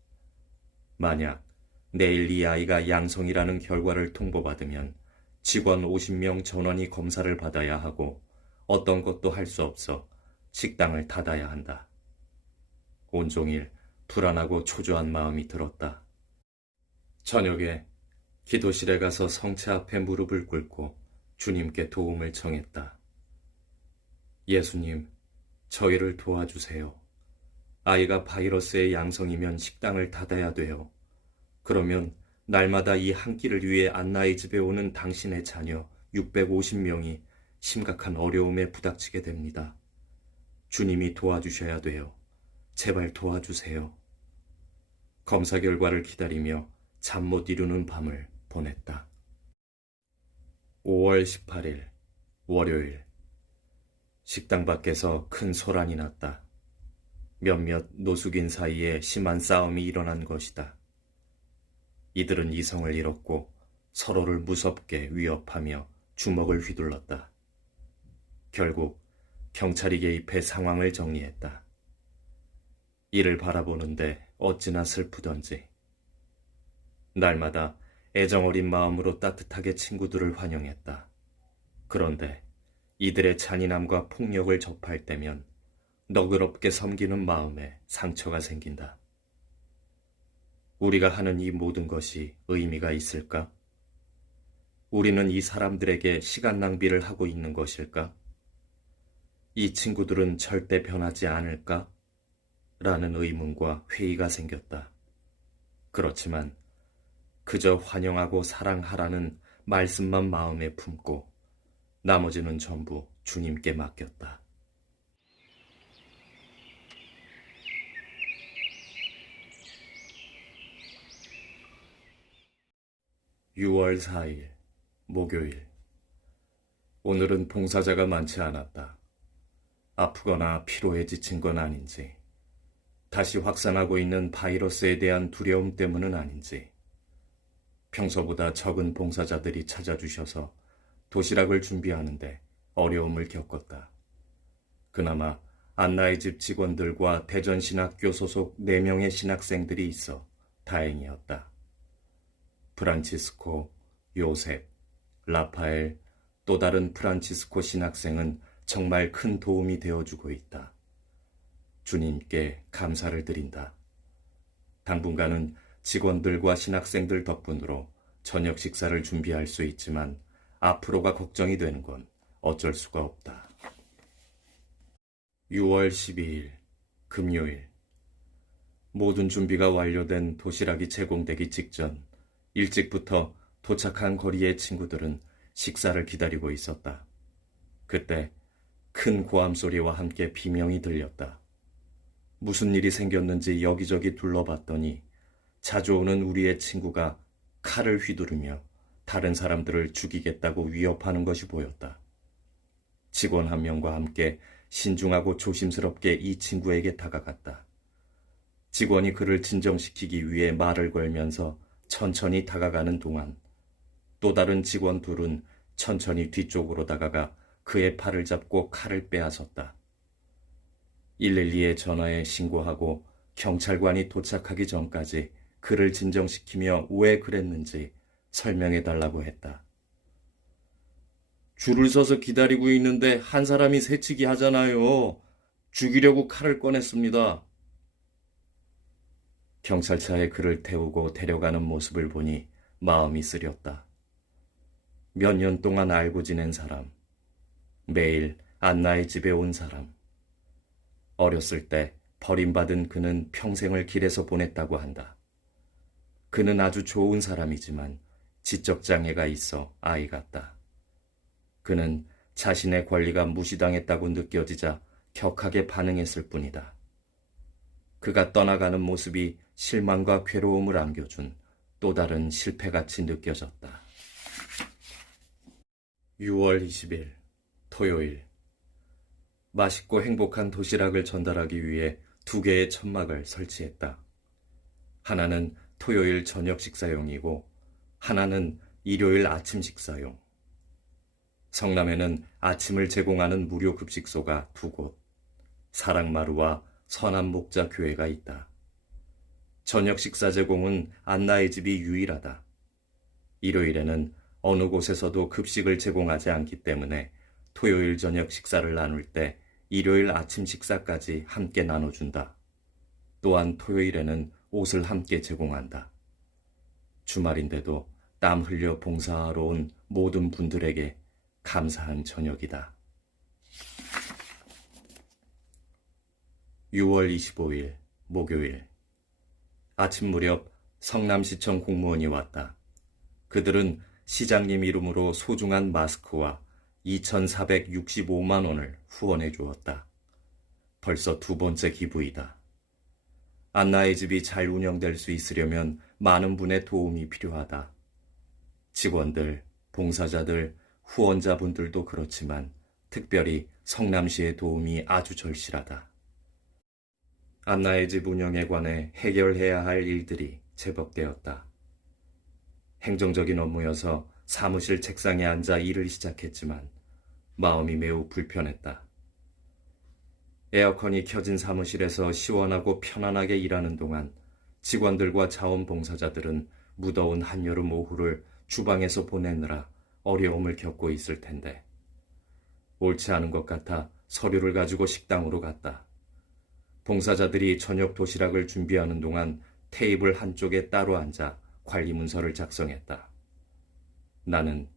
만약 내일 이 아이가 양성이라는 결과를 통보받으면 직원 50명 전원이 검사를 받아야 하고 어떤 것도 할 수 없어 식당을 닫아야 한다. 온종일 불안하고 초조한 마음이 들었다. 저녁에 기도실에 가서 성체 앞에 무릎을 꿇고 주님께 도움을 청했다. 예수님, 저희를 도와주세요. 아이가 바이러스의 양성이면 식당을 닫아야 돼요. 그러면 날마다 이 한 끼를 위해 안나의 집에 오는 당신의 자녀 650명이 심각한 어려움에 부닥치게 됩니다. 주님이 도와주셔야 돼요. 제발 도와주세요. 검사 결과를 기다리며 잠 못 이루는 밤을 보냈다. 5월 18일 월요일. 식당 밖에서 큰 소란이 났다. 몇몇 노숙인 사이에 심한 싸움이 일어난 것이다. 이들은 이성을 잃었고 서로를 무섭게 위협하며 주먹을 휘둘렀다. 결국 경찰이 개입해 상황을 정리했다. 이를 바라보는데 어찌나 슬프던지. 날마다 애정어린 마음으로 따뜻하게 친구들을 환영했다. 그런데 이들의 잔인함과 폭력을 접할 때면 너그럽게 섬기는 마음에 상처가 생긴다. 우리가 하는 이 모든 것이 의미가 있을까? 우리는 이 사람들에게 시간 낭비를 하고 있는 것일까? 이 친구들은 절대 변하지 않을까? 라는 의문과 회의가 생겼다. 그렇지만 그저 환영하고 사랑하라는 말씀만 마음에 품고 나머지는 전부 주님께 맡겼다. 6월 4일 목요일. 오늘은 봉사자가 많지 않았다. 아프거나 피로에 지친 건 아닌지, 다시 확산하고 있는 바이러스에 대한 두려움 때문은 아닌지, 평소보다 적은 봉사자들이 찾아주셔서 도시락을 준비하는데 어려움을 겪었다. 그나마 안나의 집 직원들과 대전신학교 소속 4명의 신학생들이 있어 다행이었다. 프란치스코, 요셉, 라파엘, 또 다른 프란치스코 신학생은 정말 큰 도움이 되어주고 있다. 주님께 감사를 드린다. 당분간은 직원들과 신학생들 덕분으로 저녁 식사를 준비할 수 있지만 앞으로가 걱정이 되는 건 어쩔 수가 없다. 6월 12일 금요일, 모든 준비가 완료된 도시락이 제공되기 직전 일찍부터 도착한 거리의 친구들은 식사를 기다리고 있었다. 그때 큰 고함 소리와 함께 비명이 들렸다. 무슨 일이 생겼는지 여기저기 둘러봤더니 자주 오는 우리의 친구가 칼을 휘두르며 다른 사람들을 죽이겠다고 위협하는 것이 보였다. 직원 한 명과 함께 신중하고 조심스럽게 이 친구에게 다가갔다. 직원이 그를 진정시키기 위해 말을 걸면서 천천히 다가가는 동안 또 다른 직원 둘은 천천히 뒤쪽으로 다가가 그의 팔을 잡고 칼을 빼앗았다. 112에 전화해 신고하고 경찰관이 도착하기 전까지 그를 진정시키며 왜 그랬는지 설명해달라고 했다. 줄을 서서 기다리고 있는데 한 사람이 새치기 하잖아요. 죽이려고 칼을 꺼냈습니다. 경찰차에 그를 태우고 데려가는 모습을 보니 마음이 쓰렸다. 몇 년 동안 알고 지낸 사람, 매일 안나의 집에 온 사람. 어렸을 때 버림받은 그는 평생을 길에서 보냈다고 한다. 그는 아주 좋은 사람이지만 지적장애가 있어 아이 같다. 그는 자신의 권리가 무시당했다고 느껴지자 격하게 반응했을 뿐이다. 그가 떠나가는 모습이 실망과 괴로움을 안겨준 또 다른 실패같이 느껴졌다. 6월 20일 토요일, 맛있고 행복한 도시락을 전달하기 위해 2개의 천막을 설치했다. 하나는 토요일 저녁 식사용이고 하나는 일요일 아침 식사용. 성남에는 아침을 제공하는 무료 급식소가 2곳, 사랑마루와 선한목자교회가 있다. 저녁 식사 제공은 안나의 집이 유일하다. 일요일에는 어느 곳에서도 급식을 제공하지 않기 때문에 토요일 저녁 식사를 나눌 때 일요일 아침 식사까지 함께 나눠준다. 또한 토요일에는 옷을 함께 제공한다. 주말인데도 땀 흘려 봉사하러 온 모든 분들에게 감사한 저녁이다. 6월 25일 목요일, 아침 무렵 성남시청 공무원이 왔다. 그들은 시장님 이름으로 소중한 마스크와 2,465만 원을 후원해 주었다. 벌써 2번째 기부이다. 안나의 집이 잘 운영될 수 있으려면 많은 분의 도움이 필요하다. 직원들, 봉사자들, 후원자분들도 그렇지만 특별히 성남시의 도움이 아주 절실하다. 안나의 집 운영에 관해 해결해야 할 일들이 제법 되었다. 행정적인 업무여서 사무실 책상에 앉아 일을 시작했지만 마음이 매우 불편했다. 에어컨이 켜진 사무실에서 시원하고 편안하게 일하는 동안 직원들과 자원봉사자들은 무더운 한여름 오후를 주방에서 보내느라 어려움을 겪고 있을 텐데, 옳지 않은 것 같아 서류를 가지고 식당으로 갔다. 봉사자들이 저녁 도시락을 준비하는 동안 테이블 한쪽에 따로 앉아 관리 문서를 작성했다. 나는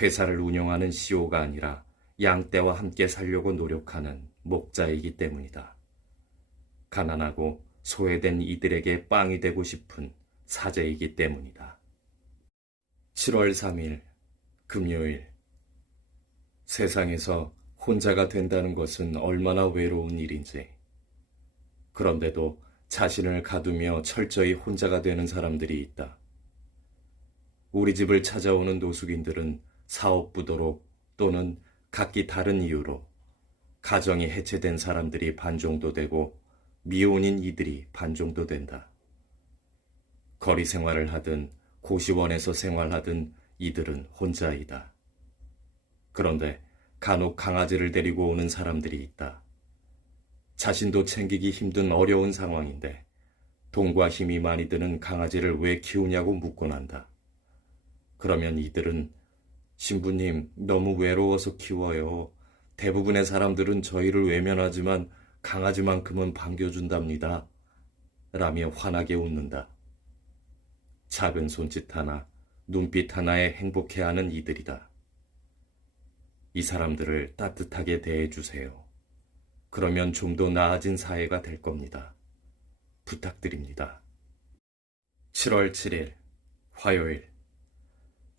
회사를 운영하는 CEO가 아니라 양떼와 함께 살려고 노력하는 목자이기 때문이다. 가난하고 소외된 이들에게 빵이 되고 싶은 사제이기 때문이다. 7월 3일 금요일, 세상에서 혼자가 된다는 것은 얼마나 외로운 일인지. 그런데도 자신을 가두며 철저히 혼자가 되는 사람들이 있다. 우리 집을 찾아오는 노숙인들은 사업 부도로 또는 각기 다른 이유로 가정이 해체된 사람들이 반 정도 되고 미혼인 이들이 반 정도 된다. 거리 생활을 하든 고시원에서 생활하든 이들은 혼자이다. 그런데 간혹 강아지를 데리고 오는 사람들이 있다. 자신도 챙기기 힘든 어려운 상황인데 돈과 힘이 많이 드는 강아지를 왜 키우냐고 묻곤 한다. 그러면 이들은 신부님, 너무 외로워서 키워요. 대부분의 사람들은 저희를 외면하지만 강아지만큼은 반겨준답니다. 라며 환하게 웃는다. 작은 손짓 하나, 눈빛 하나에 행복해하는 이들이다. 이 사람들을 따뜻하게 대해주세요. 그러면 좀 더 나아진 사회가 될 겁니다. 부탁드립니다. 7월 7일, 화요일.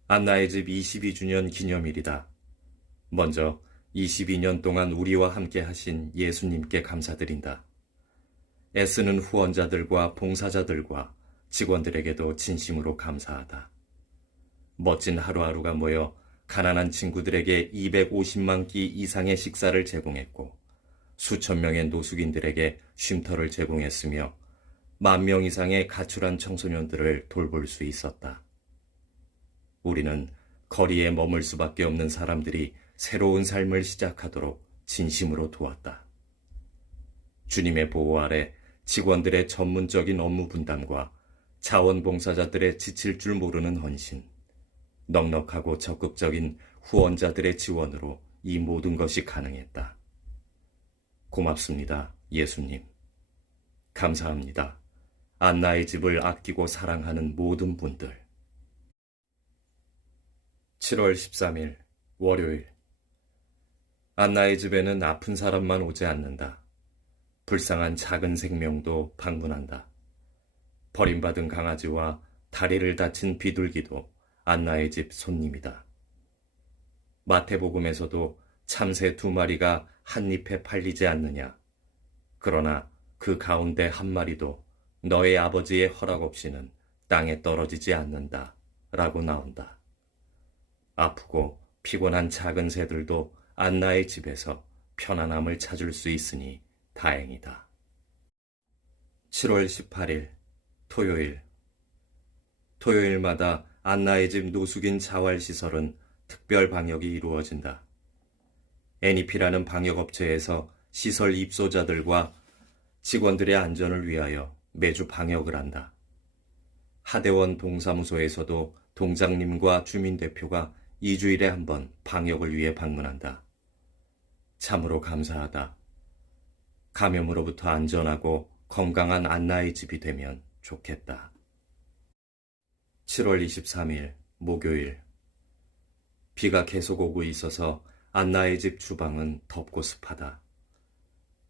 안나의 집 22주년 기념일이다. 먼저 22년 동안 우리와 함께 하신 예수님께 감사드린다. 애쓰는 후원자들과 봉사자들과 직원들에게도 진심으로 감사하다. 멋진 하루하루가 모여 가난한 친구들에게 250만 끼 이상의 식사를 제공했고 수천 명의 노숙인들에게 쉼터를 제공했으며 10,000명 이상의 가출한 청소년들을 돌볼 수 있었다. 우리는 거리에 머물 수밖에 없는 사람들이 새로운 삶을 시작하도록 진심으로 도왔다. 주님의 보호 아래 직원들의 전문적인 업무 분담과 자원봉사자들의 지칠 줄 모르는 헌신, 넉넉하고 적극적인 후원자들의 지원으로 이 모든 것이 가능했다. 고맙습니다, 예수님. 감사합니다. 안나의 집을 아끼고 사랑하는 모든 분들. 7월 13일, 월요일. 안나의 집에는 아픈 사람만 오지 않는다. 불쌍한 작은 생명도 방문한다. 버림받은 강아지와 다리를 다친 비둘기도 안나의 집 손님이다. 마태복음에서도 참새 2마리가 한 잎에 팔리지 않느냐. 그러나 그 가운데 한 마리도 너의 아버지의 허락 없이는 땅에 떨어지지 않는다. 라고 나온다. 아프고 피곤한 작은 새들도 안나의 집에서 편안함을 찾을 수 있으니 다행이다. 7월 18일, 토요일. 토요일마다 안나의 집 노숙인 자활시설은 특별 방역이 이루어진다. NEP라는 방역업체에서 시설 입소자들과 직원들의 안전을 위하여 매주 방역을 한다. 하대원 동사무소에서도 동장님과 주민대표가 2주일에 한 번 방역을 위해 방문한다. 참으로 감사하다. 감염으로부터 안전하고 건강한 안나의 집이 되면 좋겠다. 7월 23일, 목요일. 비가 계속 오고 있어서 안나의 집 주방은 덥고 습하다.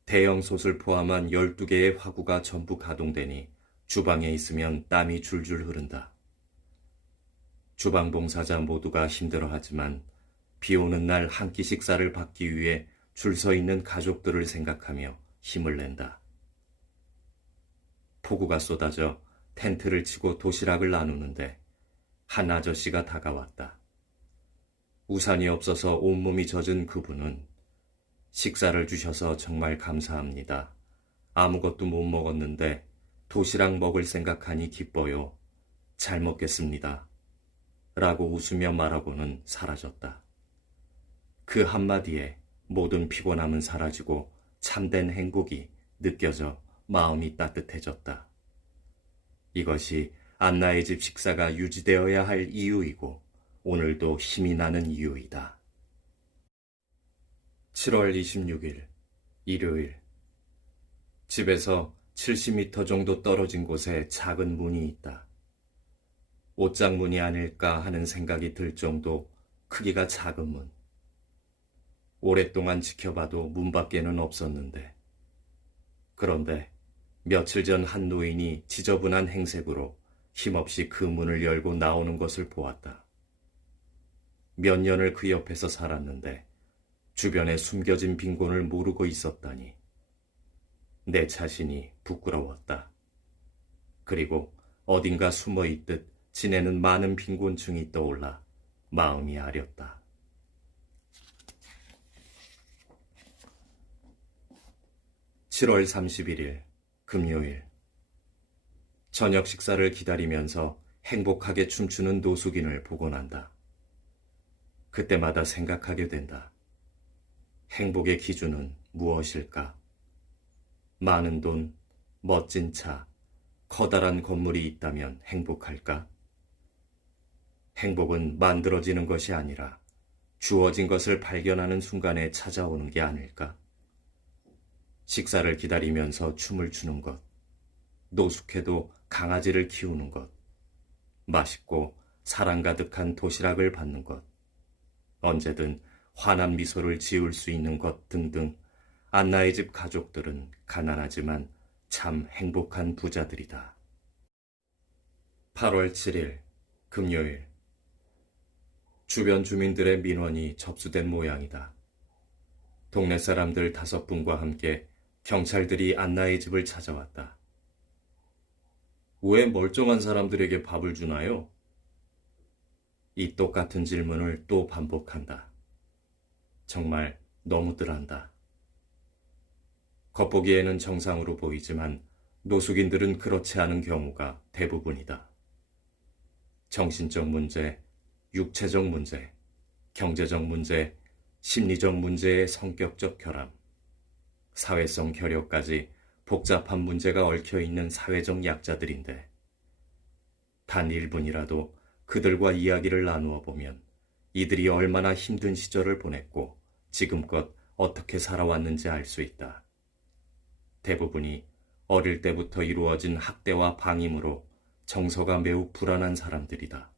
대형 솥을 포함한 12개의 화구가 전부 가동되니 주방에 있으면 땀이 줄줄 흐른다. 주방 봉사자 모두가 힘들어하지만 비 오는 날 한 끼 식사를 받기 위해 줄 서 있는 가족들을 생각하며 힘을 낸다. 폭우가 쏟아져 텐트를 치고 도시락을 나누는데 한 아저씨가 다가왔다. 우산이 없어서 온몸이 젖은 그분은 식사를 주셔서 정말 감사합니다. 아무것도 못 먹었는데 도시락 먹을 생각하니 기뻐요. 잘 먹겠습니다. 라고 웃으며 말하고는 사라졌다. 그 한마디에 모든 피곤함은 사라지고 참된 행복이 느껴져 마음이 따뜻해졌다. 이것이 안나의 집 식사가 유지되어야 할 이유이고 오늘도 힘이 나는 이유이다. 7월 26일, 일요일. 집에서 70m 정도 떨어진 곳에 작은 문이 있다. 옷장 문이 아닐까 하는 생각이 들 정도 크기가 작은 문. 오랫동안 지켜봐도 문 밖에는 없었는데. 그런데 며칠 전 한 노인이 지저분한 행색으로 힘없이 그 문을 열고 나오는 것을 보았다. 몇 년을 그 옆에서 살았는데 주변에 숨겨진 빈곤을 모르고 있었다니. 내 자신이 부끄러웠다. 그리고 어딘가 숨어있듯 지내는 많은 빈곤층이 떠올라 마음이 아렸다. 7월 31일, 금요일. 저녁 식사를 기다리면서 행복하게 춤추는 노숙인을 보곤 한다. 그때마다 생각하게 된다. 행복의 기준은 무엇일까? 많은 돈, 멋진 차, 커다란 건물이 있다면 행복할까? 행복은 만들어지는 것이 아니라 주어진 것을 발견하는 순간에 찾아오는 게 아닐까? 식사를 기다리면서 춤을 추는 것, 노숙해도 강아지를 키우는 것, 맛있고 사랑 가득한 도시락을 받는 것, 언제든 환한 미소를 지을 수 있는 것 등등 안나의 집 가족들은 가난하지만 참 행복한 부자들이다. 8월 7일 금요일 주변 주민들의 민원이 접수된 모양이다. 동네 사람들 5분과 함께 경찰들이 안나의 집을 찾아왔다. 왜 멀쩡한 사람들에게 밥을 주나요? 이 똑같은 질문을 또 반복한다. 정말 너무들 한다. 겉보기에는 정상으로 보이지만 노숙인들은 그렇지 않은 경우가 대부분이다. 정신적 문제, 육체적 문제, 경제적 문제, 심리적 문제의 성격적 결함, 사회성 결여까지 복잡한 문제가 얽혀 있는 사회적 약자들인데 단 1분이라도 그들과 이야기를 나누어 보면 이들이 얼마나 힘든 시절을 보냈고 지금껏 어떻게 살아왔는지 알 수 있다. 대부분이 어릴 때부터 이루어진 학대와 방임으로 정서가 매우 불안한 사람들이다.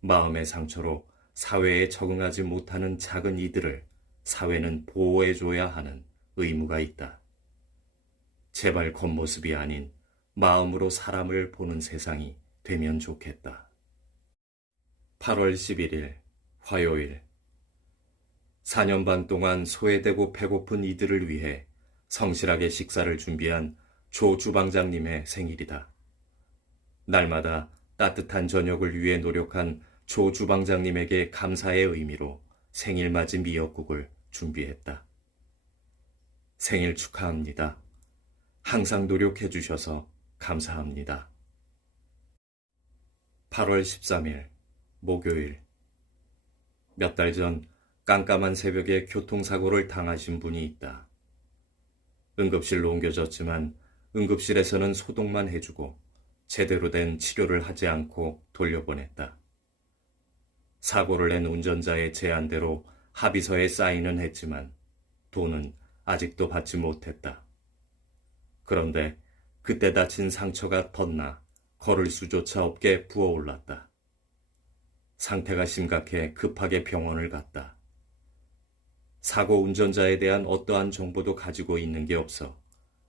마음의 상처로 사회에 적응하지 못하는 작은 이들을 사회는 보호해줘야 하는 의무가 있다. 제발 겉모습이 아닌 마음으로 사람을 보는 세상이 되면 좋겠다. 8월 11일 화요일 4년 반 동안 소외되고 배고픈 이들을 위해 성실하게 식사를 준비한 조 주방장님의 생일이다. 날마다 따뜻한 저녁을 위해 노력한 조 주방장님에게 감사의 의미로 생일맞이 미역국을 준비했다. 생일 축하합니다. 항상 노력해 주셔서 감사합니다. 8월 13일 목요일 몇 달 전 깜깜한 새벽에 교통사고를 당하신 분이 있다. 응급실로 옮겨졌지만 응급실에서는 소독만 해주고 제대로 된 치료를 하지 않고 돌려보냈다. 사고를 낸 운전자의 제안대로 합의서에 사인은 했지만 돈은 아직도 받지 못했다. 그런데 그때 다친 상처가 덧나 걸을 수조차 없게 부어올랐다. 상태가 심각해 급하게 병원을 갔다. 사고 운전자에 대한 어떠한 정보도 가지고 있는 게 없어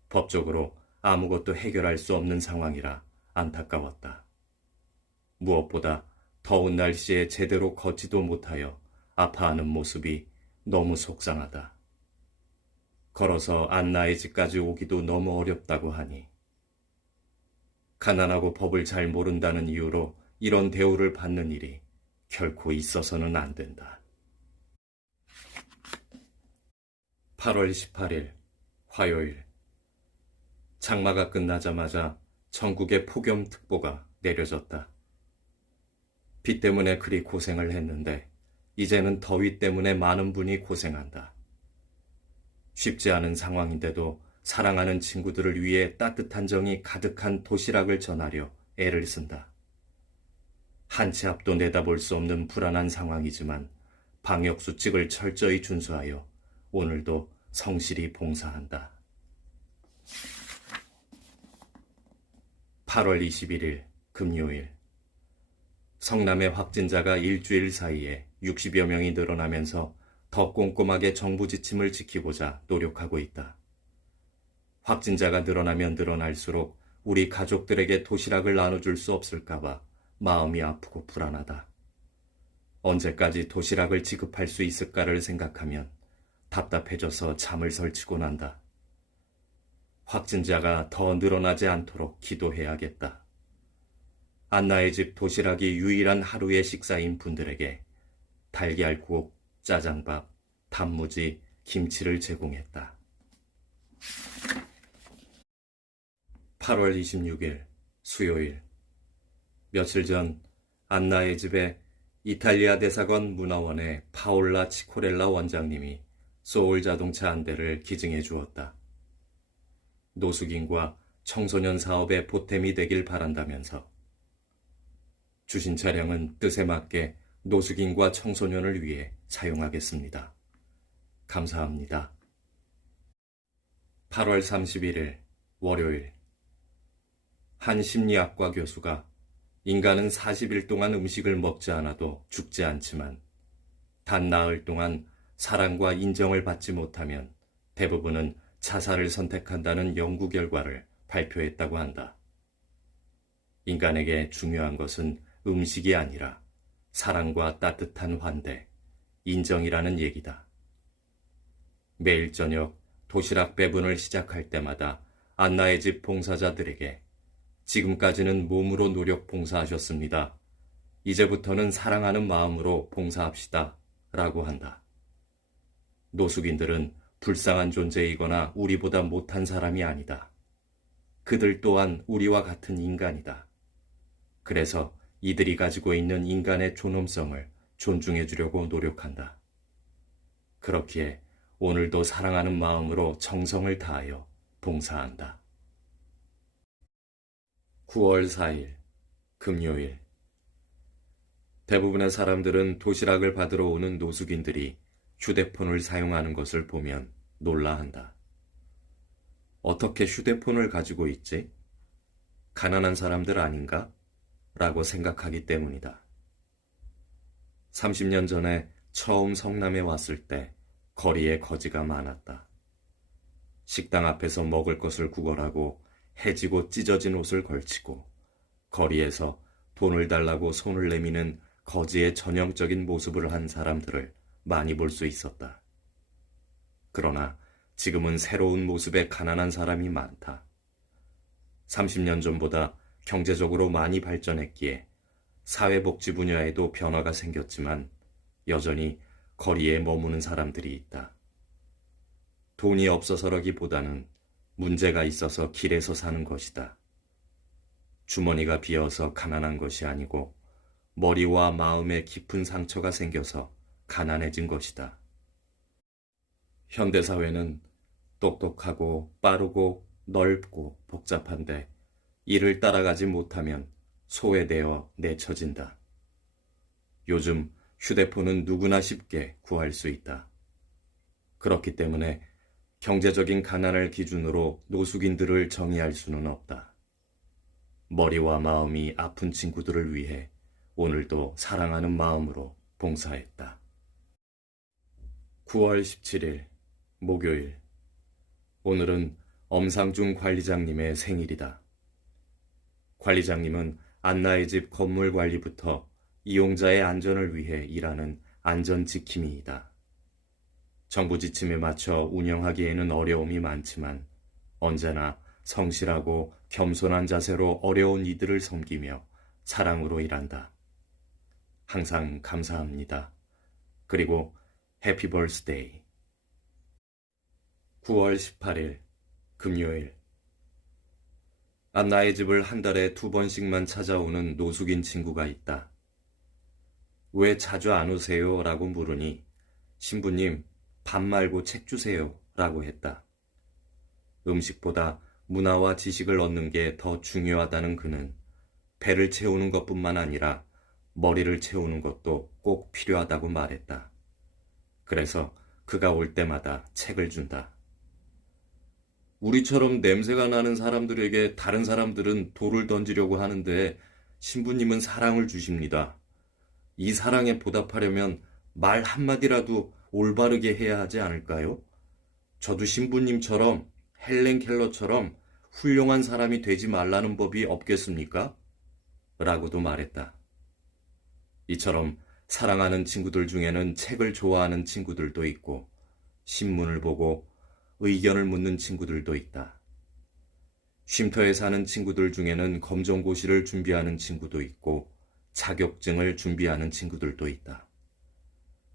법적으로 아무것도 해결할 수 없는 상황이라 안타까웠다. 무엇보다 더운 날씨에 제대로 걷지도 못하여 아파하는 모습이 너무 속상하다. 걸어서 안나의 집까지 오기도 너무 어렵다고 하니 가난하고 법을 잘 모른다는 이유로 이런 대우를 받는 일이 결코 있어서는 안 된다. 8월 18일 화요일 장마가 끝나자마자 전국에 폭염특보가 내려졌다. 비 때문에 그리 고생을 했는데 이제는 더위 때문에 많은 분이 고생한다. 쉽지 않은 상황인데도 사랑하는 친구들을 위해 따뜻한 정이 가득한 도시락을 전하려 애를 쓴다. 한 치 앞도 내다볼 수 없는 불안한 상황이지만 방역수칙을 철저히 준수하여 오늘도 성실히 봉사한다. 8월 21일 금요일 성남의 확진자가 일주일 사이에 60여 명이 늘어나면서 더 꼼꼼하게 정부 지침을 지키고자 노력하고 있다. 확진자가 늘어나면 늘어날수록 우리 가족들에게 도시락을 나눠줄 수 없을까봐 마음이 아프고 불안하다. 언제까지 도시락을 지급할 수 있을까를 생각하면 답답해져서 잠을 설치곤 한다. 확진자가 더 늘어나지 않도록 기도해야겠다. 안나의 집 도시락이 유일한 하루의 식사인 분들에게 달걀국, 짜장밥, 단무지, 김치를 제공했다. 8월 26일 수요일 며칠 전 안나의 집에 이탈리아 대사관 문화원의 파올라 치코렐라 원장님이 소울 자동차 한 대를 기증해 주었다. 노숙인과 청소년 사업의 보탬이 되길 바란다면서 주신 차량은 뜻에 맞게 노숙인과 청소년을 위해 사용하겠습니다. 감사합니다. 8월 31일 월요일, 한 심리학과 교수가 인간은 40일 동안 음식을 먹지 않아도 죽지 않지만 단 나흘 동안 사랑과 인정을 받지 못하면 대부분은 자살을 선택한다는 연구 결과를 발표했다고 한다. 인간에게 중요한 것은 음식이 아니라 사랑과 따뜻한 환대, 인정이라는 얘기다. 매일 저녁 도시락 배분을 시작할 때마다 안나의 집 봉사자들에게 지금까지는 몸으로 노력 봉사하셨습니다. 이제부터는 사랑하는 마음으로 봉사합시다. 라고 한다. 노숙인들은 불쌍한 존재이거나 우리보다 못한 사람이 아니다. 그들 또한 우리와 같은 인간이다. 그래서 이들이 가지고 있는 인간의 존엄성을 존중해 주려고 노력한다. 그렇기에 오늘도 사랑하는 마음으로 정성을 다하여 봉사한다. 9월 4일 금요일, 대부분의 사람들은 도시락을 받으러 오는 노숙인들이 휴대폰을 사용하는 것을 보면 놀라한다. 어떻게 휴대폰을 가지고 있지? 가난한 사람들 아닌가? 라고 생각하기 때문이다. 30년 전에 처음 성남에 왔을 때 거리에 거지가 많았다. 식당 앞에서 먹을 것을 구걸하고 해지고 찢어진 옷을 걸치고 거리에서 돈을 달라고 손을 내미는 거지의 전형적인 모습을 한 사람들을 많이 볼 수 있었다. 그러나 지금은 새로운 모습의 가난한 사람이 많다. 30년 전보다 경제적으로 많이 발전했기에 사회복지 분야에도 변화가 생겼지만 여전히 거리에 머무는 사람들이 있다. 돈이 없어서라기보다는 문제가 있어서 길에서 사는 것이다. 주머니가 비어서 가난한 것이 아니고 머리와 마음에 깊은 상처가 생겨서 가난해진 것이다. 현대사회는 똑똑하고 빠르고 넓고 복잡한데 이를 따라가지 못하면 소외되어 내쳐진다. 요즘 휴대폰은 누구나 쉽게 구할 수 있다. 그렇기 때문에 경제적인 가난을 기준으로 노숙인들을 정의할 수는 없다. 머리와 마음이 아픈 친구들을 위해 오늘도 사랑하는 마음으로 봉사했다. 9월 17일 목요일, 오늘은 엄상중 관리장님의 생일이다. 관리장님은 안나의 집 건물 관리부터 이용자의 안전을 위해 일하는 안전지킴이이다. 정부 지침에 맞춰 운영하기에는 어려움이 많지만 언제나 성실하고 겸손한 자세로 어려운 이들을 섬기며 사랑으로 일한다. 항상 감사합니다. 그리고 해피 벌스데이. 9월 18일 금요일, 안나의 집을 한 달에 2번씩만 찾아오는 노숙인 친구가 있다. 왜 자주 안 오세요? 라고 물으니 신부님, 밥 말고 책 주세요. 라고 했다. 음식보다 문화와 지식을 얻는 게 더 중요하다는 그는 배를 채우는 것뿐만 아니라 머리를 채우는 것도 꼭 필요하다고 말했다. 그래서 그가 올 때마다 책을 준다. 우리처럼 냄새가 나는 사람들에게 다른 사람들은 돌을 던지려고 하는데 신부님은 사랑을 주십니다. 이 사랑에 보답하려면 말 한마디라도 올바르게 해야 하지 않을까요? 저도 신부님처럼 헬렌 켈러처럼 훌륭한 사람이 되지 말라는 법이 없겠습니까? 라고도 말했다. 이처럼 사랑하는 친구들 중에는 책을 좋아하는 친구들도 있고 신문을 보고 의견을 묻는 친구들도 있다. 쉼터에 사는 친구들 중에는 검정고시를 준비하는 친구도 있고 자격증을 준비하는 친구들도 있다.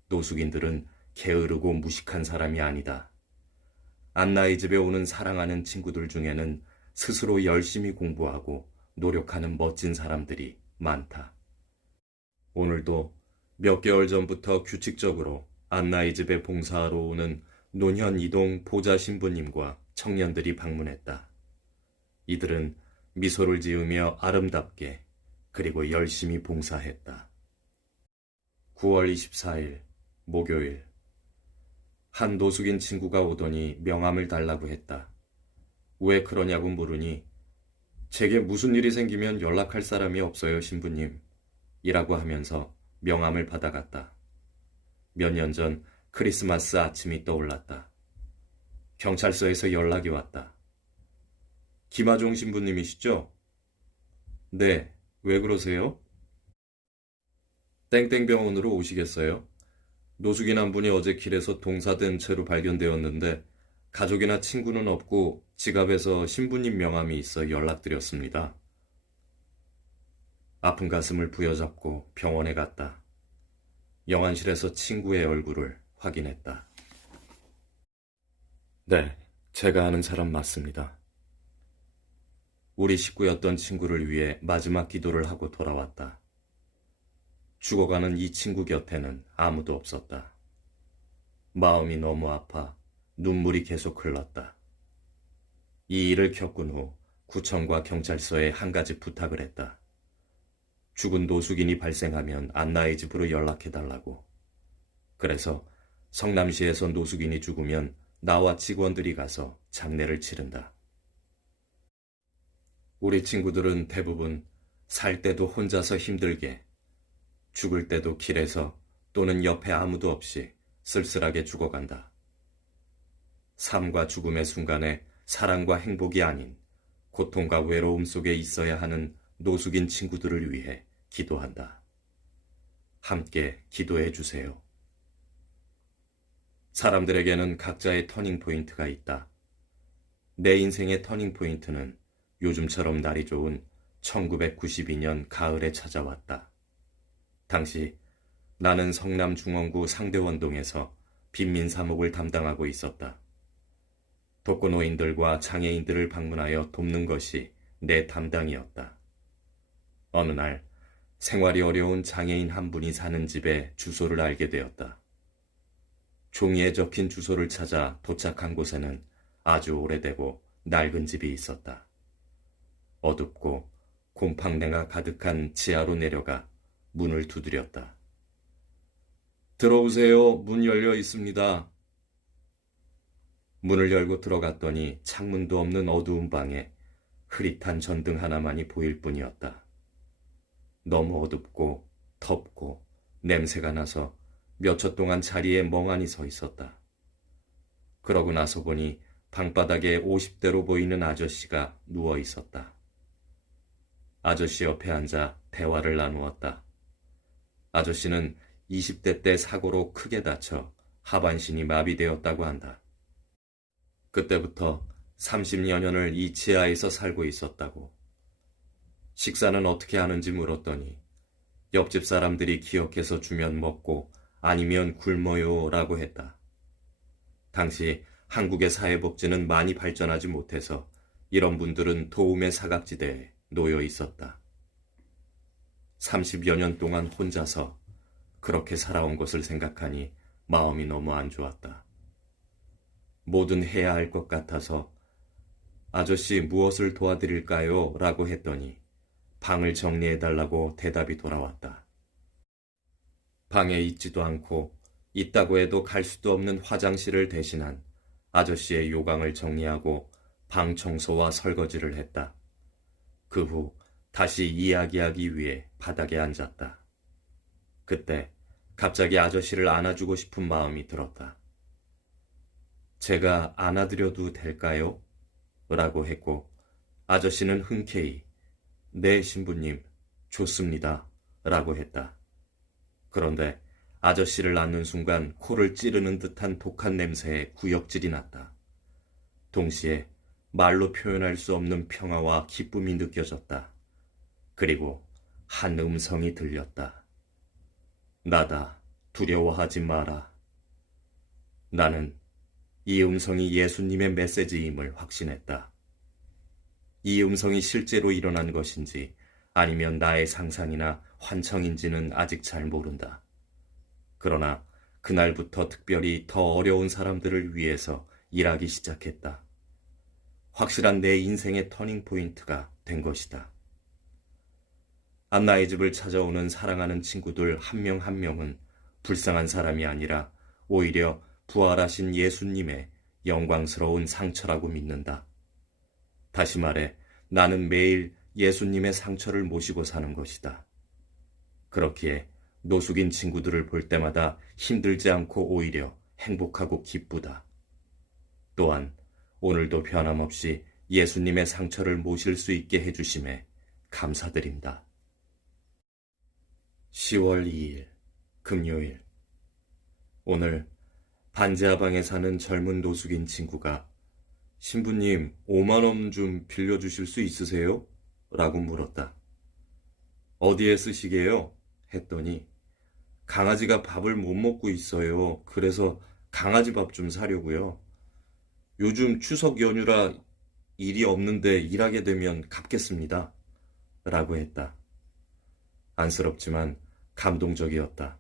노숙인들은 게으르고 무식한 사람이 아니다. 안나의 집에 오는 사랑하는 친구들 중에는 스스로 열심히 공부하고 노력하는 멋진 사람들이 많다. 오늘도 몇 개월 전부터 규칙적으로 안나의 집에 봉사하러 오는 노년 이동 보좌 신부님과 청년들이 방문했다. 이들은 미소를 지으며 아름답게 그리고 열심히 봉사했다. 9월 24일 목요일. 한 노숙인 친구가 오더니 명함을 달라고 했다. 왜 그러냐고 물으니 제게 무슨 일이 생기면 연락할 사람이 없어요, 신부님. 이라고 하면서 명함을 받아갔다. 몇 년 전 크리스마스 아침이 떠올랐다. 경찰서에서 연락이 왔다. 김하종 신부님이시죠? 네, 왜 그러세요? 땡땡병원으로 오시겠어요? 노숙인 한 분이 어제 길에서 동사된 채로 발견되었는데 가족이나 친구는 없고 지갑에서 신부님 명함이 있어 연락드렸습니다. 아픈 가슴을 부여잡고 병원에 갔다. 영안실에서 친구의 얼굴을 확인했다. 네, 제가 아는 사람 맞습니다. 우리 식구였던 친구를 위해 마지막 기도를 하고 돌아왔다. 죽어가는 이 친구 곁에는 아무도 없었다. 마음이 너무 아파 눈물이 계속 흘렀다. 이 일을 겪은 후 구청과 경찰서에 한 가지 부탁을 했다. 죽은 노숙인이 발생하면 안나의 집으로 연락해달라고. 그래서 성남시에서 노숙인이 죽으면 나와 직원들이 가서 장례를 치른다. 우리 친구들은 대부분 살 때도 혼자서 힘들게, 죽을 때도 길에서 또는 옆에 아무도 없이 쓸쓸하게 죽어간다. 삶과 죽음의 순간에 사랑과 행복이 아닌 고통과 외로움 속에 있어야 하는 노숙인 친구들을 위해 기도한다. 함께 기도해 주세요. 사람들에게는 각자의 터닝포인트가 있다. 내 인생의 터닝포인트는 요즘처럼 날이 좋은 1992년 가을에 찾아왔다. 당시 나는 성남 중원구 상대원동에서 빈민사목을 담당하고 있었다. 독거노인들과 장애인들을 방문하여 돕는 것이 내 담당이었다. 어느 날 생활이 어려운 장애인 한 분이 사는 집에 주소를 알게 되었다. 종이에 적힌 주소를 찾아 도착한 곳에는 아주 오래되고 낡은 집이 있었다. 어둡고 곰팡내가 가득한 지하로 내려가 문을 두드렸다. 들어오세요. 문 열려 있습니다. 문을 열고 들어갔더니 창문도 없는 어두운 방에 흐릿한 전등 하나만이 보일 뿐이었다. 너무 어둡고 덥고 냄새가 나서 몇 초 동안 자리에 멍하니 서 있었다. 그러고 나서 보니 방바닥에 50대로 보이는 아저씨가 누워 있었다. 아저씨 옆에 앉아 대화를 나누었다. 아저씨는 20대 때 사고로 크게 다쳐 하반신이 마비되었다고 한다. 그때부터 30여 년을 이 지하에서 살고 있었다고. 식사는 어떻게 하는지 물었더니 옆집 사람들이 기억해서 주면 먹고 아니면 굶어요 라고 했다. 당시 한국의 사회복지는 많이 발전하지 못해서 이런 분들은 도움의 사각지대에 놓여 있었다. 30여 년 동안 혼자서 그렇게 살아온 것을 생각하니 마음이 너무 안 좋았다. 뭐든 해야 할 것 같아서 아저씨 무엇을 도와드릴까요? 라고 했더니 방을 정리해달라고 대답이 돌아왔다. 방에 있지도 않고 있다고 해도 갈 수도 없는 화장실을 대신한 아저씨의 요강을 정리하고 방 청소와 설거지를 했다. 그 후 다시 이야기하기 위해 바닥에 앉았다. 그때 갑자기 아저씨를 안아주고 싶은 마음이 들었다. 제가 안아드려도 될까요? 라고 했고 아저씨는 흔쾌히 네 신부님 좋습니다 라고 했다. 그런데 아저씨를 안는 순간 코를 찌르는 듯한 독한 냄새에 구역질이 났다. 동시에 말로 표현할 수 없는 평화와 기쁨이 느껴졌다. 그리고 한 음성이 들렸다. 나다, 두려워하지 마라. 나는 이 음성이 예수님의 메시지임을 확신했다. 이 음성이 실제로 일어난 것인지 아니면 나의 상상이나 환청인지는 아직 잘 모른다. 그러나 그날부터 특별히 더 어려운 사람들을 위해서 일하기 시작했다. 확실한 내 인생의 터닝 포인트가 된 것이다. 안나의 집을 찾아오는 사랑하는 친구들 한 명 한 명은 불쌍한 사람이 아니라 오히려 부활하신 예수님의 영광스러운 상처라고 믿는다. 다시 말해, 나는 매일 예수님의 상처를 모시고 사는 것이다. 그렇기에 노숙인 친구들을 볼 때마다 힘들지 않고 오히려 행복하고 기쁘다. 또한 오늘도 변함없이 예수님의 상처를 모실 수 있게 해주심에 감사드린다. 10월 2일 금요일. 오늘 반지하방에 사는 젊은 노숙인 친구가 신부님 5만 원 좀 빌려주실 수 있으세요? 라고 물었다. 어디에 쓰시게요? 했더니 강아지가 밥을 못 먹고 있어요. 그래서 강아지 밥 좀 사려고요. 요즘 추석 연휴라 일이 없는데 일하게 되면 갚겠습니다. 라고 했다. 안쓰럽지만 감동적이었다.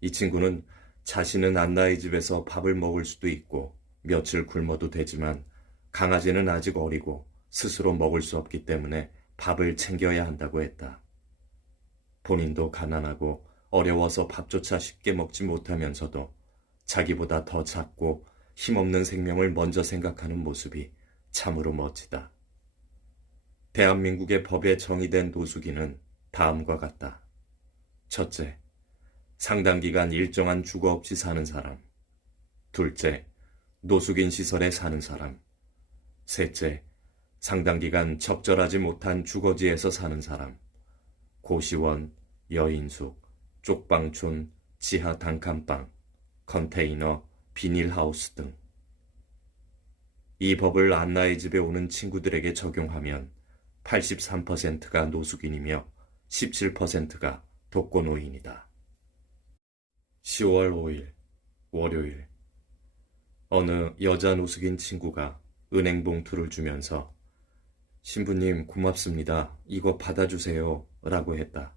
이 친구는 자신은 안나의 집에서 밥을 먹을 수도 있고 며칠 굶어도 되지만 강아지는 아직 어리고 스스로 먹을 수 없기 때문에 밥을 챙겨야 한다고 했다. 본인도 가난하고 어려워서 밥조차 쉽게 먹지 못하면서도 자기보다 더 작고 힘없는 생명을 먼저 생각하는 모습이 참으로 멋지다. 대한민국의 법에 정의된 노숙인은 다음과 같다. 첫째, 상당 기간 일정한 주거 없이 사는 사람. 둘째, 노숙인 시설에 사는 사람. 셋째, 상당 기간 적절하지 못한 주거지에서 사는 사람. 고시원, 여인숙, 쪽방촌, 지하 단칸방, 컨테이너, 비닐하우스 등. 이 법을 안나의 집에 오는 친구들에게 적용하면 83%가 노숙인이며 17%가 독거노인이다. 10월 5일 월요일. 어느 여자 노숙인 친구가 은행 봉투를 주면서 신부님 고맙습니다. 이거 받아주세요. 라고 했다.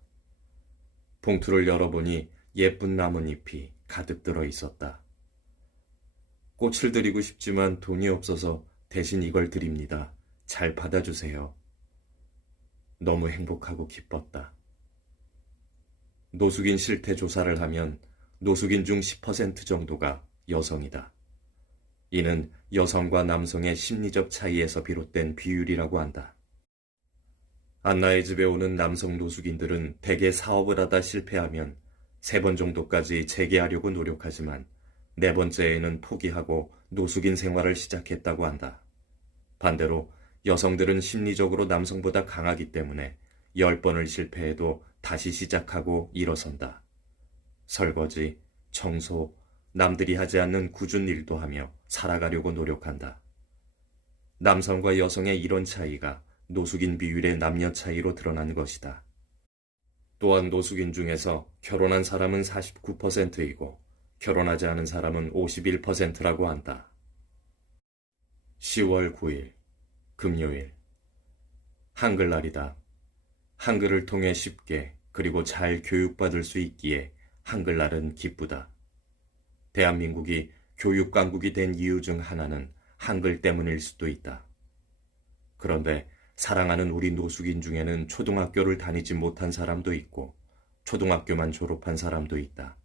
봉투를 열어보니 예쁜 나뭇잎이 가득 들어 있었다. 꽃을 드리고 싶지만 돈이 없어서 대신 이걸 드립니다. 잘 받아주세요. 너무 행복하고 기뻤다. 노숙인 실태 조사를 하면 노숙인 중 10% 정도가 여성이다. 이는 여성과 남성의 심리적 차이에서 비롯된 비율이라고 한다. 안나의 집에 오는 남성 노숙인들은 대개 사업을 하다 실패하면 3번 정도까지 재개하려고 노력하지만 4번째에는 포기하고 노숙인 생활을 시작했다고 한다. 반대로 여성들은 심리적으로 남성보다 강하기 때문에 10번을 실패해도 다시 시작하고 일어선다. 설거지, 청소, 남들이 하지 않는 굳은 일도 하며 살아가려고 노력한다. 남성과 여성의 이런 차이가 노숙인 비율의 남녀 차이로 드러난 것이다. 또한 노숙인 중에서 결혼한 사람은 49%이고 결혼하지 않은 사람은 51%라고 한다. 10월 9일 금요일. 한글날이다. 한글을 통해 쉽게 그리고 잘 교육받을 수 있기에 한글날은 기쁘다. 대한민국이 교육강국이 된 이유 중 하나는 한글 때문일 수도 있다. 그런데 사랑하는 우리 노숙인 중에는 초등학교를 다니지 못한 사람도 있고 초등학교만 졸업한 사람도 있다.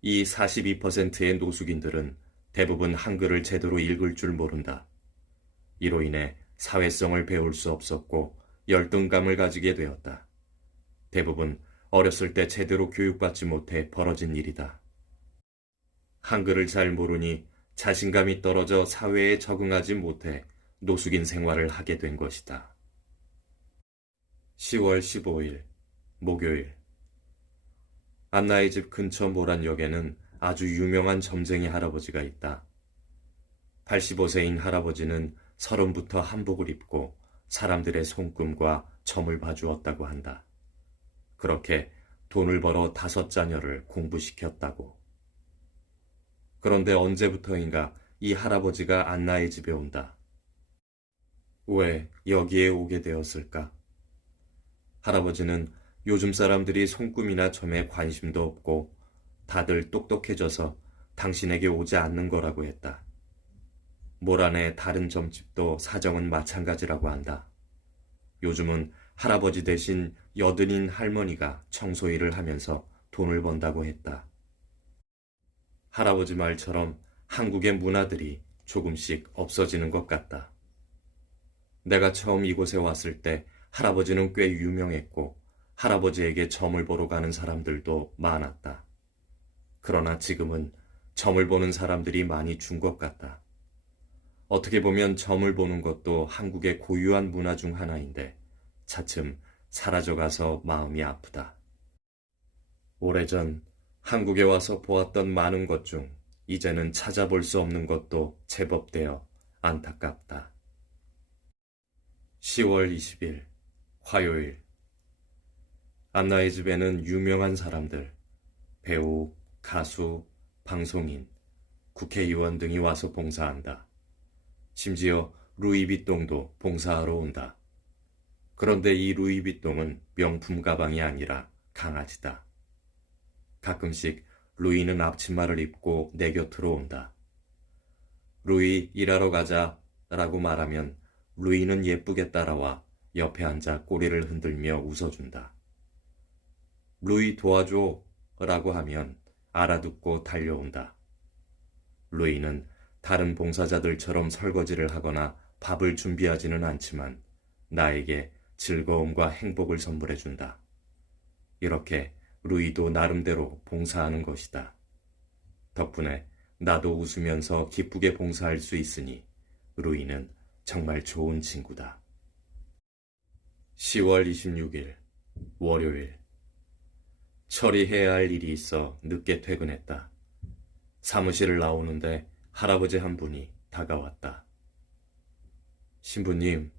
이 42%의 노숙인들은 대부분 한글을 제대로 읽을 줄 모른다. 이로 인해 사회성을 배울 수 없었고 열등감을 가지게 되었다. 대부분 어렸을 때 제대로 교육받지 못해 벌어진 일이다. 한글을 잘 모르니 자신감이 떨어져 사회에 적응하지 못해 노숙인 생활을 하게 된 것이다. 10월 15일 목요일. 안나의 집 근처 모란역에는 아주 유명한 점쟁이 할아버지가 있다. 85세인 할아버지는 서른부터 한복을 입고 사람들의 손금과 점을 봐주었다고 한다. 그렇게 돈을 벌어 5자녀를 공부시켰다고. 그런데 언제부터인가 이 할아버지가 안나의 집에 온다. 왜 여기에 오게 되었을까? 할아버지는 요즘 사람들이 손금이나 점에 관심도 없고 다들 똑똑해져서 당신에게 오지 않는 거라고 했다. 모란의 다른 점집도 사정은 마찬가지라고 한다. 요즘은 할아버지 대신 여든인 할머니가 청소일을 하면서 돈을 번다고 했다. 할아버지 말처럼 한국의 문화들이 조금씩 없어지는 것 같다. 내가 처음 이곳에 왔을 때 할아버지는 꽤 유명했고 할아버지에게 점을 보러 가는 사람들도 많았다. 그러나 지금은 점을 보는 사람들이 많이 준 것 같다. 어떻게 보면 점을 보는 것도 한국의 고유한 문화 중 하나인데 차츰 사라져가서 마음이 아프다. 오래전 한국에 와서 보았던 많은 것 중 이제는 찾아볼 수 없는 것도 제법 되어 안타깝다. 10월 20일 화요일. 안나의 집에는 유명한 사람들, 배우, 가수, 방송인, 국회의원 등이 와서 봉사한다. 심지어 루이비통도 봉사하러 온다. 그런데 이 루이비통은 명품 가방이 아니라 강아지다. 가끔씩 루이는 앞치마를 입고 내 곁으로 온다. 루이 일하러 가자 라고 말하면 루이는 예쁘게 따라와 옆에 앉아 꼬리를 흔들며 웃어준다. 루이 도와줘 라고 하면 알아듣고 달려온다. 루이는 다른 봉사자들처럼 설거지를 하거나 밥을 준비하지는 않지만 나에게 즐거움과 행복을 선물해준다. 이렇게 루이도 나름대로 봉사하는 것이다. 덕분에 나도 웃으면서 기쁘게 봉사할 수 있으니 루이는 정말 좋은 친구다. 10월 26일 월요일. 처리해야 할 일이 있어 늦게 퇴근했다. 사무실을 나오는데 할아버지 한 분이 다가왔다. 신부님,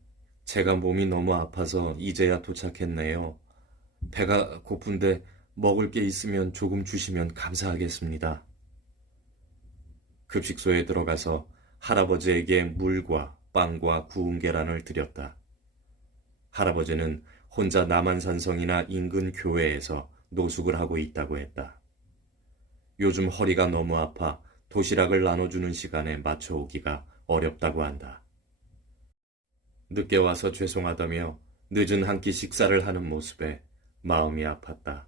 제가 몸이 너무 아파서 이제야 도착했네요. 배가 고픈데 먹을 게 있으면 조금 주시면 감사하겠습니다. 급식소에 들어가서 할아버지에게 물과 빵과 구운 계란을 드렸다. 할아버지는 혼자 남한산성이나 인근 교회에서 노숙을 하고 있다고 했다. 요즘 허리가 너무 아파 도시락을 나눠주는 시간에 맞춰오기가 어렵다고 한다. 늦게 와서 죄송하다며 늦은 한 끼 식사를 하는 모습에 마음이 아팠다.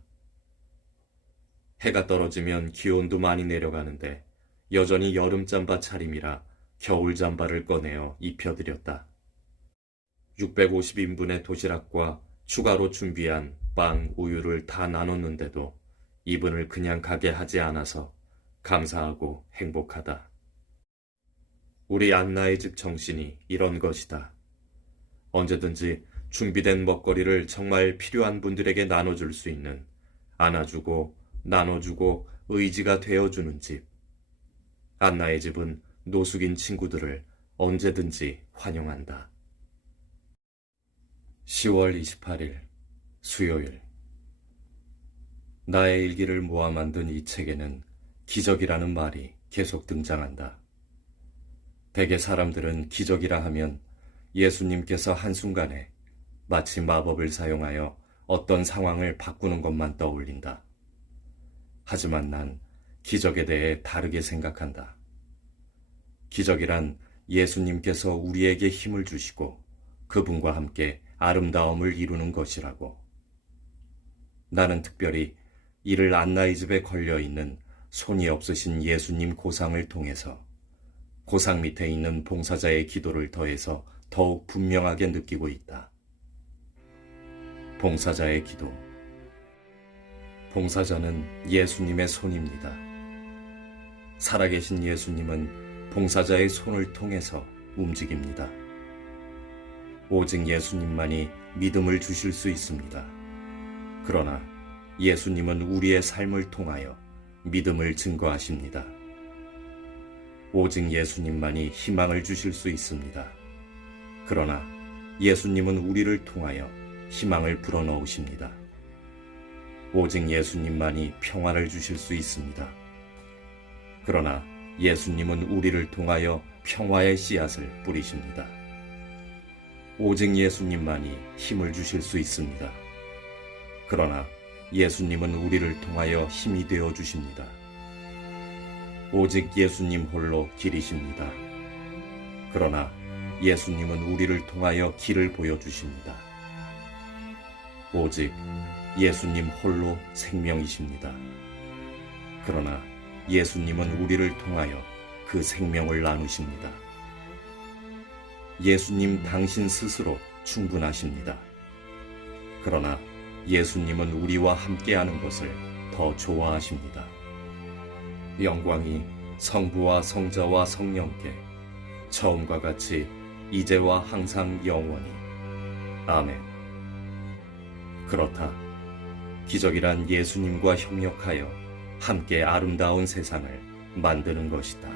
해가 떨어지면 기온도 많이 내려가는데 여전히 여름 잠바 차림이라 겨울 잠바를 꺼내어 입혀드렸다. 650인분의 도시락과 추가로 준비한 빵, 우유를 다 나눴는데도 이분을 그냥 가게 하지 않아서 감사하고 행복하다. 우리 안나의 집 정신이 이런 것이다. 언제든지 준비된 먹거리를 정말 필요한 분들에게 나눠줄 수 있는, 안아주고 나눠주고 의지가 되어주는 집. 안나의 집은 노숙인 친구들을 언제든지 환영한다. 10월 28일 수요일. 나의 일기를 모아 만든 이 책에는 기적이라는 말이 계속 등장한다. 대개 사람들은 기적이라 하면 예수님께서 한순간에 마치 마법을 사용하여 어떤 상황을 바꾸는 것만 떠올린다. 하지만 난 기적에 대해 다르게 생각한다. 기적이란 예수님께서 우리에게 힘을 주시고 그분과 함께 아름다움을 이루는 것이라고. 나는 특별히 이를 안나의 집에 걸려있는 손이 없으신 예수님 고상을 통해서 고상 밑에 있는 봉사자의 기도를 더해서 더욱 분명하게 느끼고 있다. 봉사자의 기도. 봉사자는 예수님의 손입니다. 살아계신 예수님은 봉사자의 손을 통해서 움직입니다. 오직 예수님만이 믿음을 주실 수 있습니다. 그러나 예수님은 우리의 삶을 통하여 믿음을 증거하십니다. 오직 예수님만이 희망을 주실 수 있습니다. 그러나 예수님은 우리를 통하여 희망을 불어넣으십니다. 오직 예수님만이 평화를 주실 수 있습니다. 그러나 예수님은 우리를 통하여 평화의 씨앗을 뿌리십니다. 오직 예수님만이 힘을 주실 수 있습니다. 그러나 예수님은 우리를 통하여 힘이 되어 주십니다. 오직 예수님 홀로 길이십니다. 그러나 예수님은 우리를 통하여 길을 보여주십니다. 오직 예수님 홀로 생명이십니다. 그러나 예수님은 우리를 통하여 그 생명을 나누십니다. 예수님 당신 스스로 충분하십니다. 그러나 예수님은 우리와 함께하는 것을 더 좋아하십니다. 영광이 성부와 성자와 성령께 처음과 같이 이제와 항상 영원히. 아멘. 그렇다. 기적이란 예수님과 협력하여 함께 아름다운 세상을 만드는 것이다.